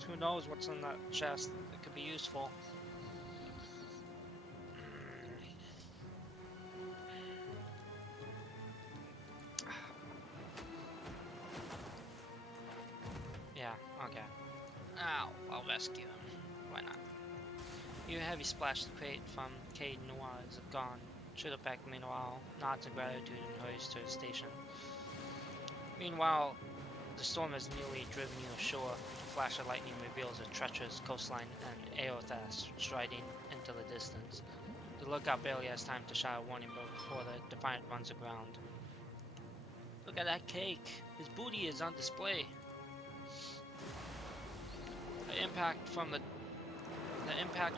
Who knows what's in that chest that could be useful? Yeah, okay. Ow, I'll rescue him. Why not? You heavy splash the crate from Cade Noir is gone. Shibby, meanwhile, nods in gratitude and hurries to his station. Meanwhile, the storm has nearly driven you ashore. A flash of lightning reveals a treacherous coastline and Aothas striding into the distance. The lookout barely has time to shout a warning before the Defiant runs aground. Look at that cake! His booty is on display! The impact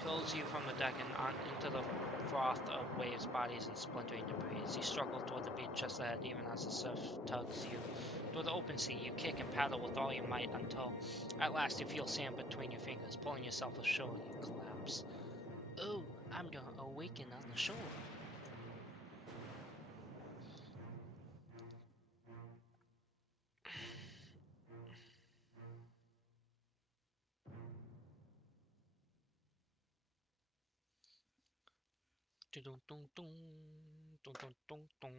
hurls you from the deck and on into the froth of waves, bodies, and splintering debris. You struggle toward the beach just ahead, even as the surf tugs you. Toward the open sea, you kick and paddle with all your might until, at last, you feel sand between your fingers. Pulling yourself ashore, you collapse. Oh, I'm gonna awaken on the shore. Dun dun dun dun dun dun dun.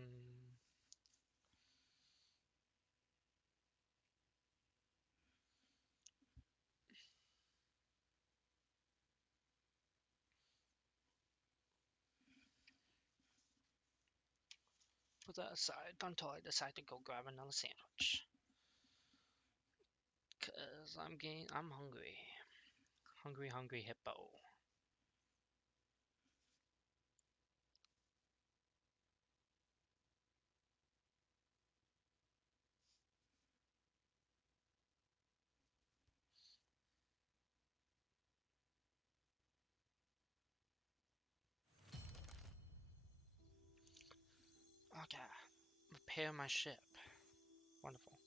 Put that aside until I decide to go grab another sandwich. Cause I'm hungry. Hungry hippo. Okay, repair my ship. Wonderful.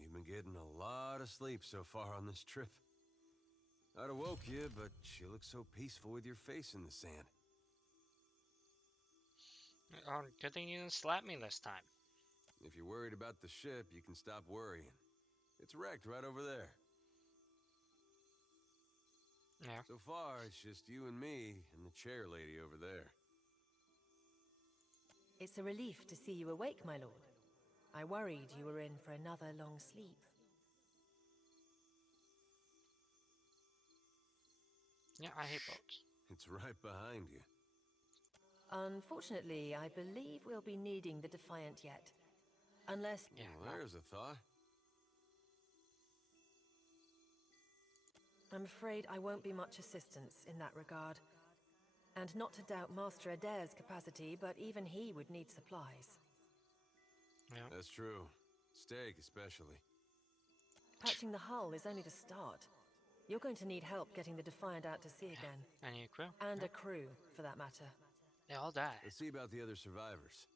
You've been getting a lot of sleep so far on this trip. I'd have woke you, but you look so peaceful with your face in the sand. Oh, good thing you didn't slap me this time. If you're worried about the ship, you can stop worrying. It's wrecked right over there. Yeah. So far, it's just you and me and the chair lady over there. It's a relief to see you awake, my lord. I worried you were in for another long sleep. Yeah, I hate boats. It's right behind you. Unfortunately, I believe we'll be needing the Defiant yet. Unless... Yeah, well, there's a thought. I'm afraid I won't be much assistance in that regard. And not to doubt Master Adair's capacity, but even he would need supplies. Yeah. That's true. Steak, especially. Patching the hull is only the start. You're going to need help getting the Defiant out to sea again. And your crew. And a crew, for that matter. They all died. Let's see about the other survivors.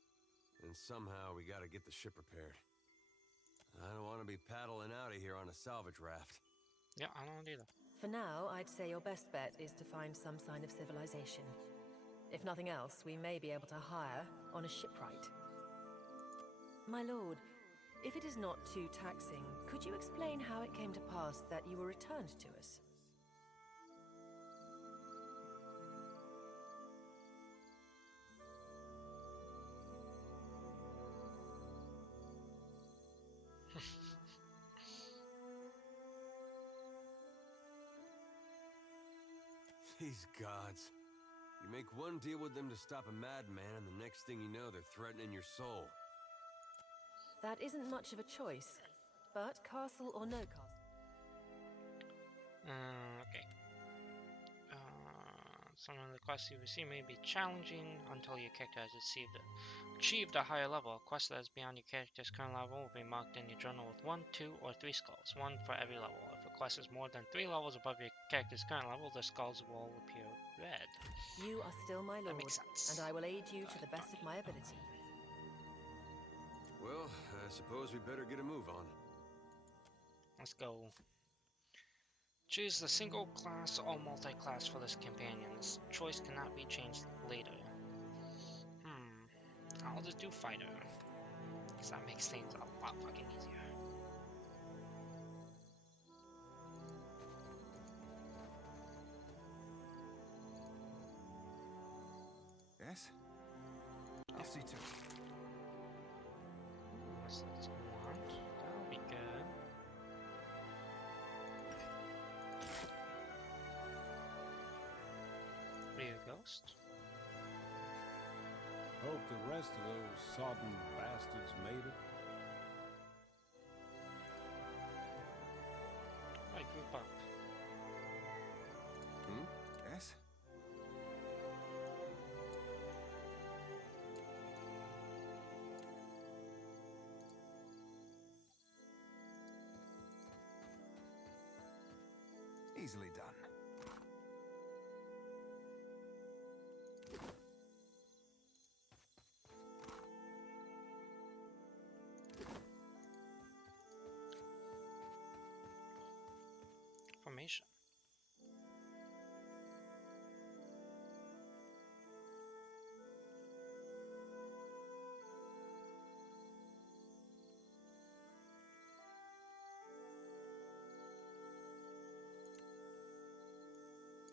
And somehow we gotta get the ship repaired. I don't want to be paddling out of here on a salvage raft. Yeah, I don't either. For now, I'd say your best bet is to find some sign of civilization. If nothing else, we may be able to hire on a shipwright. My lord, if it is not too taxing, could you explain how it came to pass that you were returned to us? These gods. You make one deal with them to stop a madman, and the next thing you know, they're threatening your soul. That isn't much of a choice, but castle or no castle. Okay. Some of the quests you receive may be challenging until your character has achieved a higher level. A quest that is beyond your character's current level will be marked in your journal with 1, 2, or 3 skulls, one for every level. If a quest is more than 3 levels above your character's current level, the skulls will appear red. You are still my lord, That makes sense. and I will aid you to the best of my ability. Well, I suppose we better get a move on. Let's go. Choose the single class or multi-class for this companion. This choice cannot be changed later. I'll just do fighter, because that makes things a lot fucking easier. Yes? I'll see to it. Unless that's one, that'll be good. Rear ghost. Hope the rest of those sodden bastards made it. I group up. Yes? Easily done. Formation.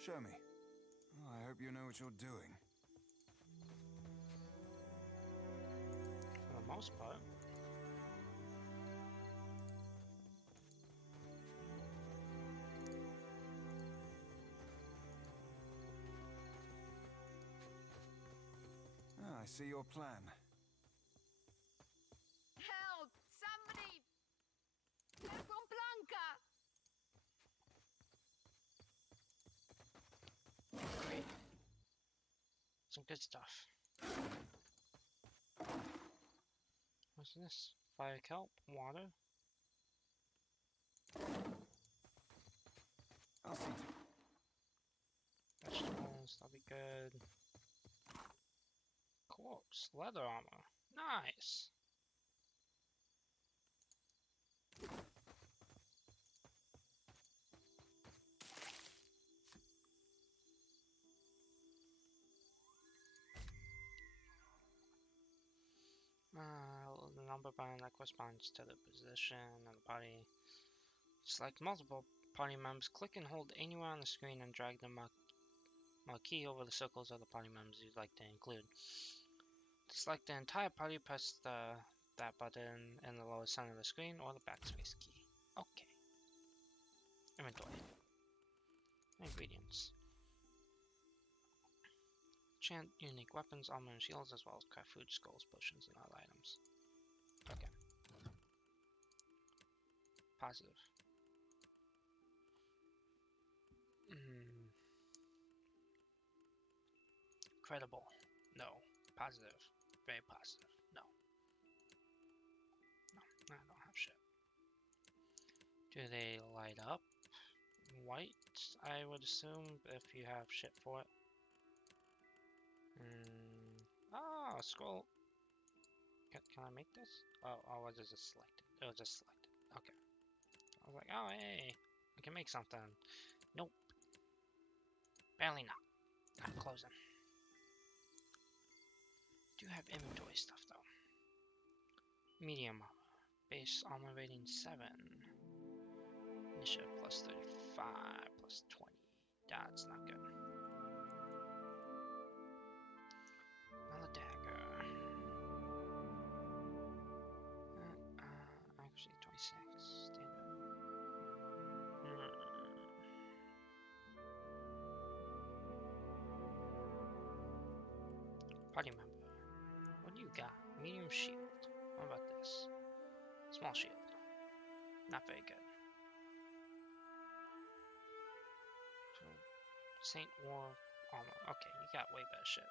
Show me. Oh, I hope you know what you're doing. For the most part. Ah, I see your plan. Help! Somebody! From Blanca! Great. Some good stuff. What's this? Fire kelp, water. I'll see to it. Vegetables, that'll be good. Corpse, leather armor. Nice. number button that corresponds to the position of the party. Select multiple party members. Click and hold anywhere on the screen and drag the marquee over the circles of the party members you'd like to include. To select the entire party, press that button in the lower center of the screen or the backspace key. Okay. Inventory. Ingredients. Chant unique weapons, armor, and shields, as well as craft food, skulls, potions, and other items. Okay. Positive. Credible. No. Positive. Very positive. No. No, I don't have shit. Do they light up? White, I would assume, if you have shit for it. Ah, scroll. Can I make this? Oh, was it just selected? It was just selected. Okay. I was like, oh, hey, I can make something. Nope. Apparently not. I'm closing. Do have inventory stuff, though. Medium armor. Base armor rating 7. Initiative plus 35, plus 20. That's not good. Another dagger. Actually, 26. Standard. Party member. What do you got? Medium shield. What about this? Small shield. Not very good. Saint War armor. Okay, you got way better shit.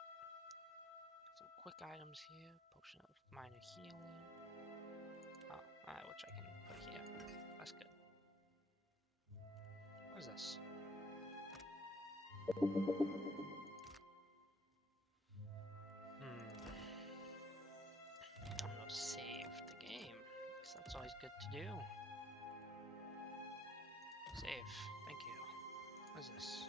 Some quick items here. Potion of minor healing. Oh, which I can put here. That's good. What is this? I'm gonna save the game, because that's always good to do. Save. Thank you. What is this?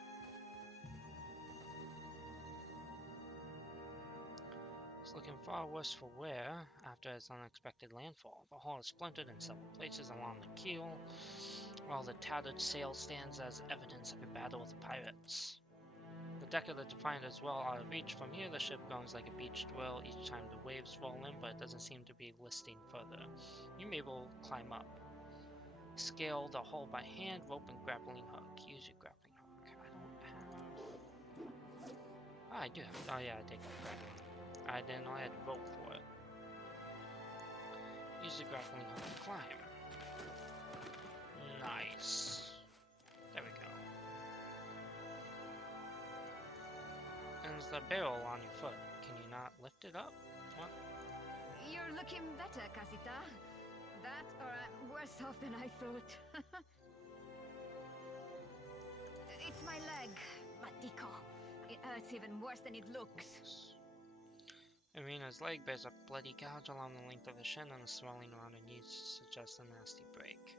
It's looking far worse for wear after its unexpected landfall. The hull is splintered in several places along the keel, while the tattered sail stands as evidence of a battle with pirates. The deck of the Defiant is well out of reach. From here, the ship groans like a beached whale each time the waves roll in, but it doesn't seem to be listing further. You may well climb up. Scale the hull by hand, rope, and grappling hook. Use your grappling hook. I don't have... I do have... Oh yeah, I take that grappling. I didn't know I had rope for it. Use the grappling hook to climb. Nice. There we go. And there's the barrel on your foot. Can you not lift it up? What? You're looking better, Casita. That, or I'm worse off than I thought. It's my leg, Matico. It hurts even worse than it looks. Irina's leg bears a bloody gouge along the length of the shin, and the swelling around her knees suggests a nasty break.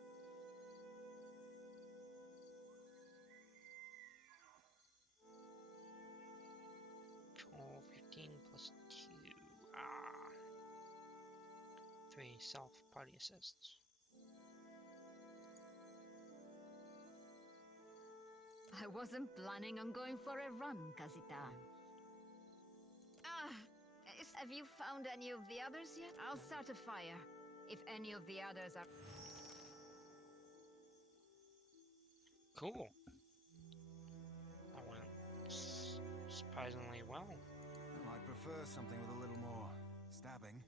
Control 15 plus 2. 3 self-party assists. I wasn't planning on going for a run, Casita. Have you found any of the others yet? I'll start a fire, if any of the others are... Cool. That went surprisingly well. I'd prefer something with a little more stabbing.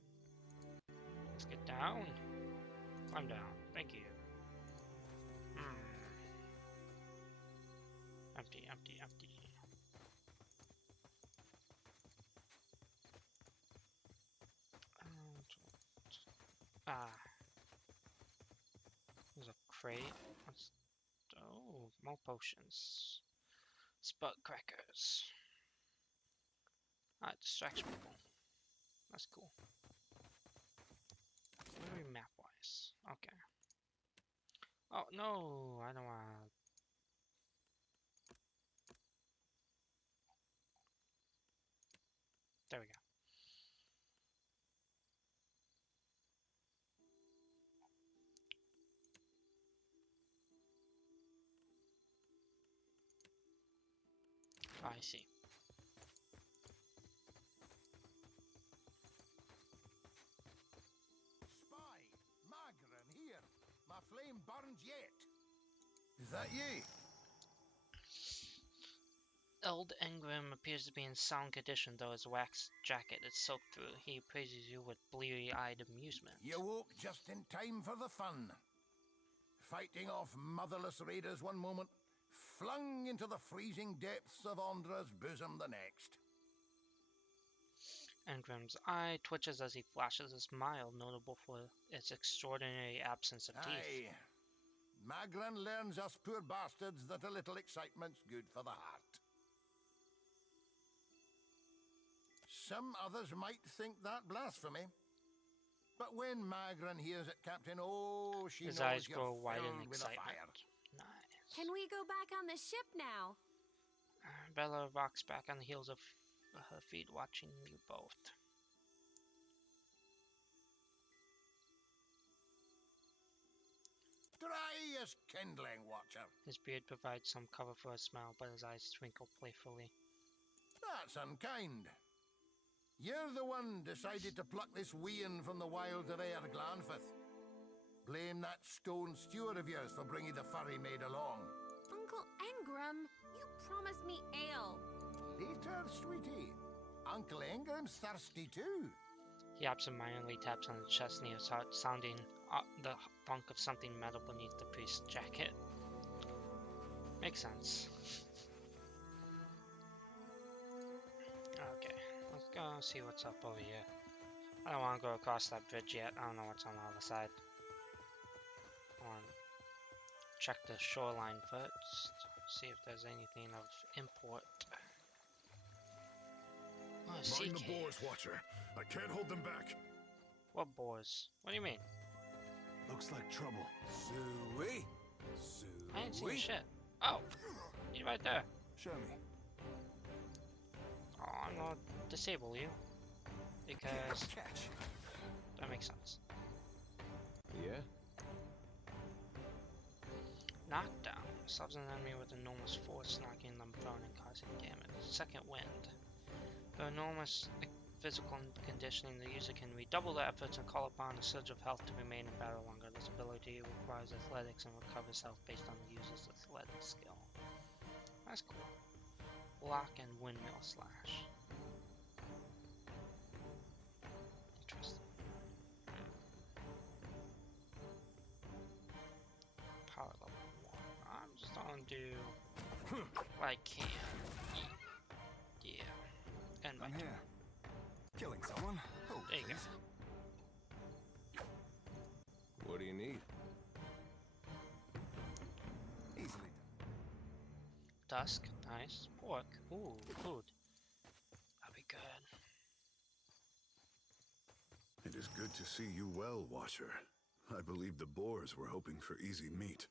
Let's get down. Climb down. Thank you. Empty, empty, empty. There's a crate. Oh, more potions. Spud crackers. It distracts people. That's cool. Where are we map-wise? Okay. Oh, no! I don't wanna... There we go. I see. Spy, Magran here. My flame burns yet. Is that ye? Old Engram appears to be in sound condition, though his wax jacket is soaked through. He praises you with bleary-eyed amusement. You woke just in time for the fun. Fighting off motherless raiders one moment, flung into the freezing depths of Andra's bosom the next. Engram's eye twitches as he flashes a smile notable for its extraordinary absence of teeth. Aye. Magran learns us poor bastards that a little excitement's good for the heart. Some others might think that blasphemy. But when Magran hears it, Captain, oh, she His knows eyes you're grow wide in filled with a excitement. fire. Nice. Can we go back on the ship now? Bella rocks back on the heels of her feet, watching you both. Dry as kindling, Watcher. His beard provides some cover for a smile, but his eyes twinkle playfully. That's unkind. You're the one decided to pluck this wean from the wilds of Aer Glanfith. Blame that stone steward of yours for bringing the furry maid along. Uncle Engram, you promised me ale. Later, sweetie. Uncle Engram's thirsty too. He absentmindedly taps on the chest near his heart, sounding the thunk of something metal beneath the priest's jacket. Makes sense. Okay, let's go see what's up over here. I don't want to go across that bridge yet. I don't know what's on the other side. I want to check the shoreline first, see if there's anything of import. Oh, sea Mind the cave. boars, Watcher. I can't hold them back. What boars? What do you mean? Looks like trouble. Suey. I didn't see shit. Oh, you right there. Show me. Oh, I'm gonna disable you because Catch. that makes sense. Yeah? Knockdown. Subs an enemy with enormous force, knocking them prone and causing damage. Second wind. For enormous physical conditioning, the user can redouble their efforts and call upon a surge of health to remain in battle longer. This ability requires athletics and recovers health based on the user's athletic skill. That's cool. Block and windmill slash. Interesting. Power level 1. I'm just gonna do what I can. Yeah. And my I'm here. Killing someone? Oh, There you go. please. What do you need? Easily Dusk, nice. Pork, ooh, food. That'd be good. It is good to see you well, Watcher. I believe the boars were hoping for easy meat.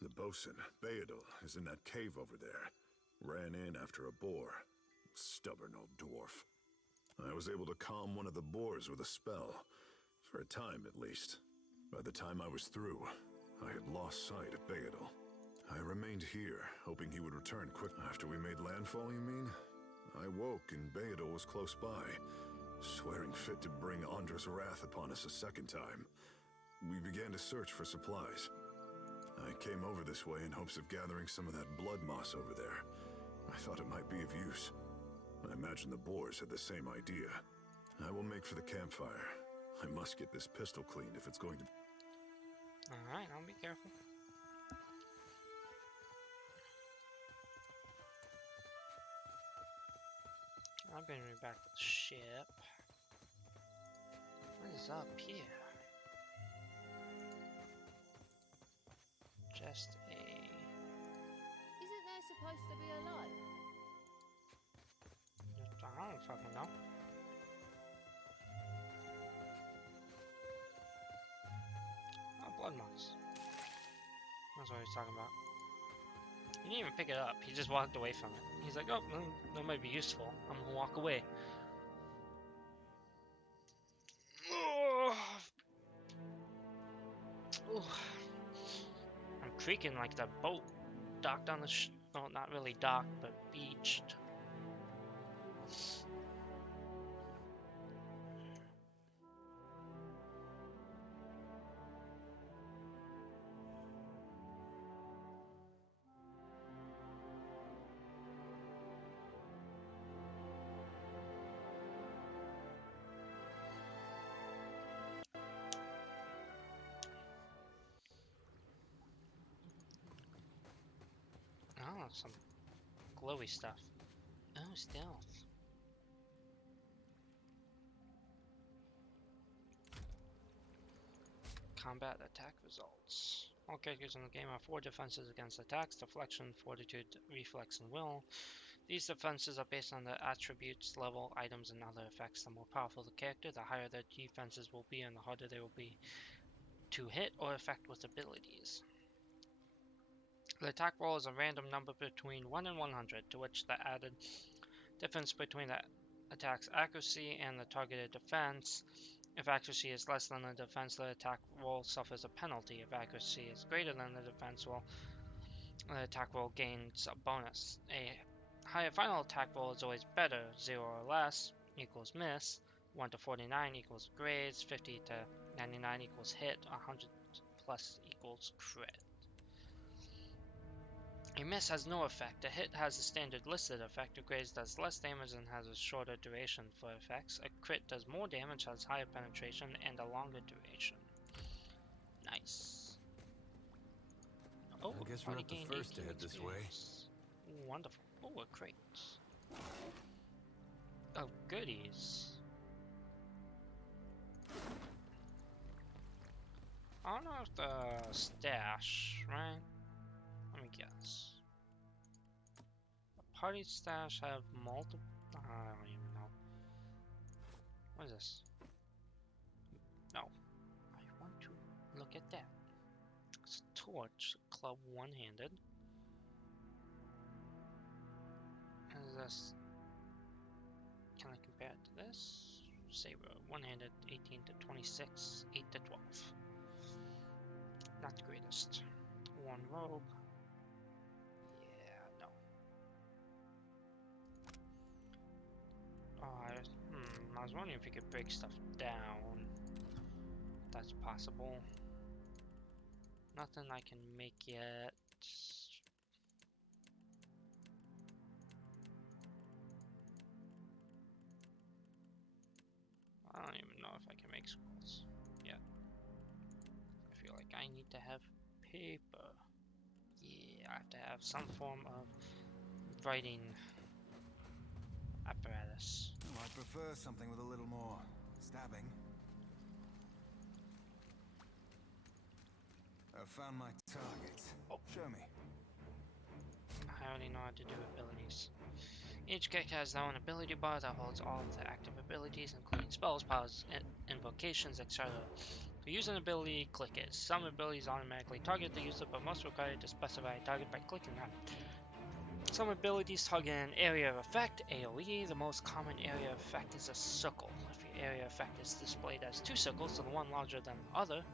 The bosun, Beadle, is in that cave over there. Ran in after a boar. Stubborn old dwarf. I was able to calm one of the boars with a spell. For a time, at least. By the time I was through, I had lost sight of Beadle. I remained here, hoping he would return quick. After we made landfall, you mean? I woke and Beadle was close by, swearing fit to bring Andra's wrath upon us a second time. We began to search for supplies. I came over this way in hopes of gathering some of that blood moss over there. I thought it might be of use. I imagine the boars had the same idea. I will make for the campfire. I must get this pistol cleaned if it's going to... Alright, I'll be careful. I'll bring me back to the ship. What is up here? Just a... Isn't there supposed to be a light? I don't fucking know. Oh, blood moss. That's what he's talking about. He didn't even pick it up. He just walked away from it. He's like, oh, that might be useful. I'm gonna walk away. I'm creaking like the boat docked on the Well, not really docked, but beached. Oh, some glowy stuff. Oh, stealth. Combat attack results. All characters in the game have 4 defenses against attacks: deflection, fortitude, reflex, and will. These defenses are based on the attributes, level, items, and other effects. The more powerful the character, the higher their defenses will be, and the harder they will be to hit or affect with abilities. The attack roll is a random number between 1 and 100, to which the added difference between the attack's accuracy and the targeted defense. If accuracy is less than the defense, the attack roll suffers a penalty. If accuracy is greater than the defense roll, the attack roll gains a bonus. A higher final attack roll is always better. 0 or less equals miss. 1 to 49 equals grades. 50 to 99 equals hit. 100 plus equals crit. A miss has no effect. A hit has a standard listed effect. A graze does less damage and has a shorter duration for effects. A crit does more damage, has higher penetration, and a longer duration. Nice. Oh, I guess we're not the first to head this way. Wonderful. Oh, a crate. Oh, goodies. I don't know if the stash, right? Let me guess. The party stash have multiple. I don't even know. What is this? No. I want to look at that. It's a torch, club one-handed. And this. Can I compare it to this? Saber, one-handed, 18 to 26, 8 to 12. Not the greatest. One robe. Yeah, no. I was wondering if you could break stuff down. If that's possible. Nothing I can make yet. I don't even know if I can make scrolls yet. I feel like I need to have paper. Yeah, I have to have some form of writing apparatus. I prefer something with a little more stabbing. I've found my target. Oh. Show me. I already know how to do abilities. Each character has their own ability bar that holds all of the active abilities, including spells, powers, invocations, etc. To use an ability, click it. Some abilities automatically target the user, but most require you to specify a target by clicking them. Some abilities target an area of effect, AoE. The most common area of effect is a circle. If your area of effect is displayed as 2 circles, so the one larger than the other,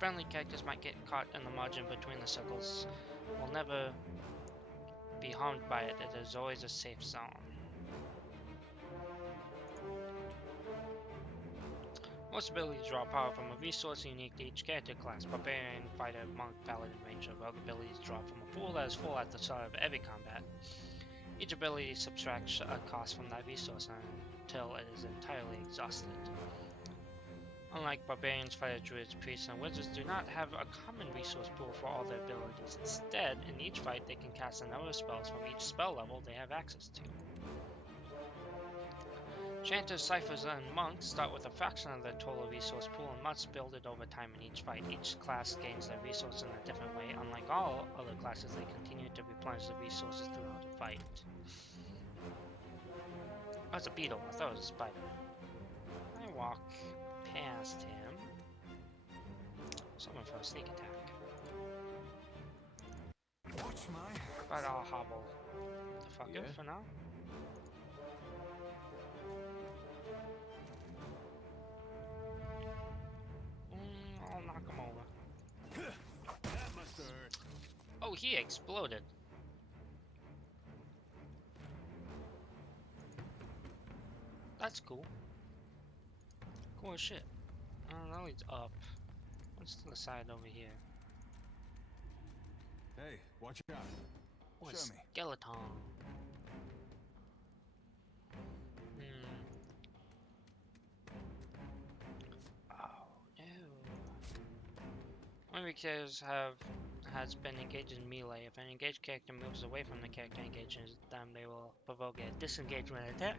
friendly characters might get caught in the margin between the circles. Will never be harmed by it. It is always a safe zone. Most abilities draw power from a resource unique to each character class. Barbarian, Fighter, Monk, Paladin, Ranger. Rogue abilities draw from a pool that is full at the start of every combat. Each ability subtracts a cost from that resource until it is entirely exhausted. Unlike Barbarians, Fighter, Druids, Priests, and Wizards do not have a common resource pool for all their abilities. Instead, in each fight they can cast a number of spells from each spell level they have access to. Chanters, Ciphers, and Monks start with a fraction of their total resource pool and must build it over time in each fight. Each class gains their resources in a different way. Unlike all other classes, they continue to replenish the resources throughout the fight. Oh, it's a beetle. I thought it was a spider. I walk past him. Someone for a sneak attack. Watch my... But I'll hobble the fucker for now. I'll knock him over. That must hurt. Oh, he exploded. That's cool. Cool as shit. That leads up. What's to the side over here? Hey, watch out. Oh, a Show me. skeleton. Oh no. One of your characters has been engaged in melee. If an engaged character moves away from the character engaged in them, they will provoke a disengagement attack.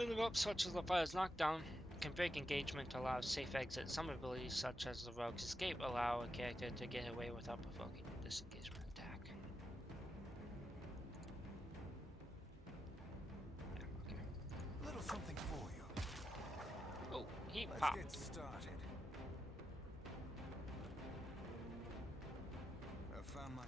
Interrupts such as the fire's knockdown can break engagement to allow safe exit. Some abilities, such as the rogue's escape, allow a character to get away without provoking a disengagement attack. A little something for you. Oh, he Let's popped. get started. I found my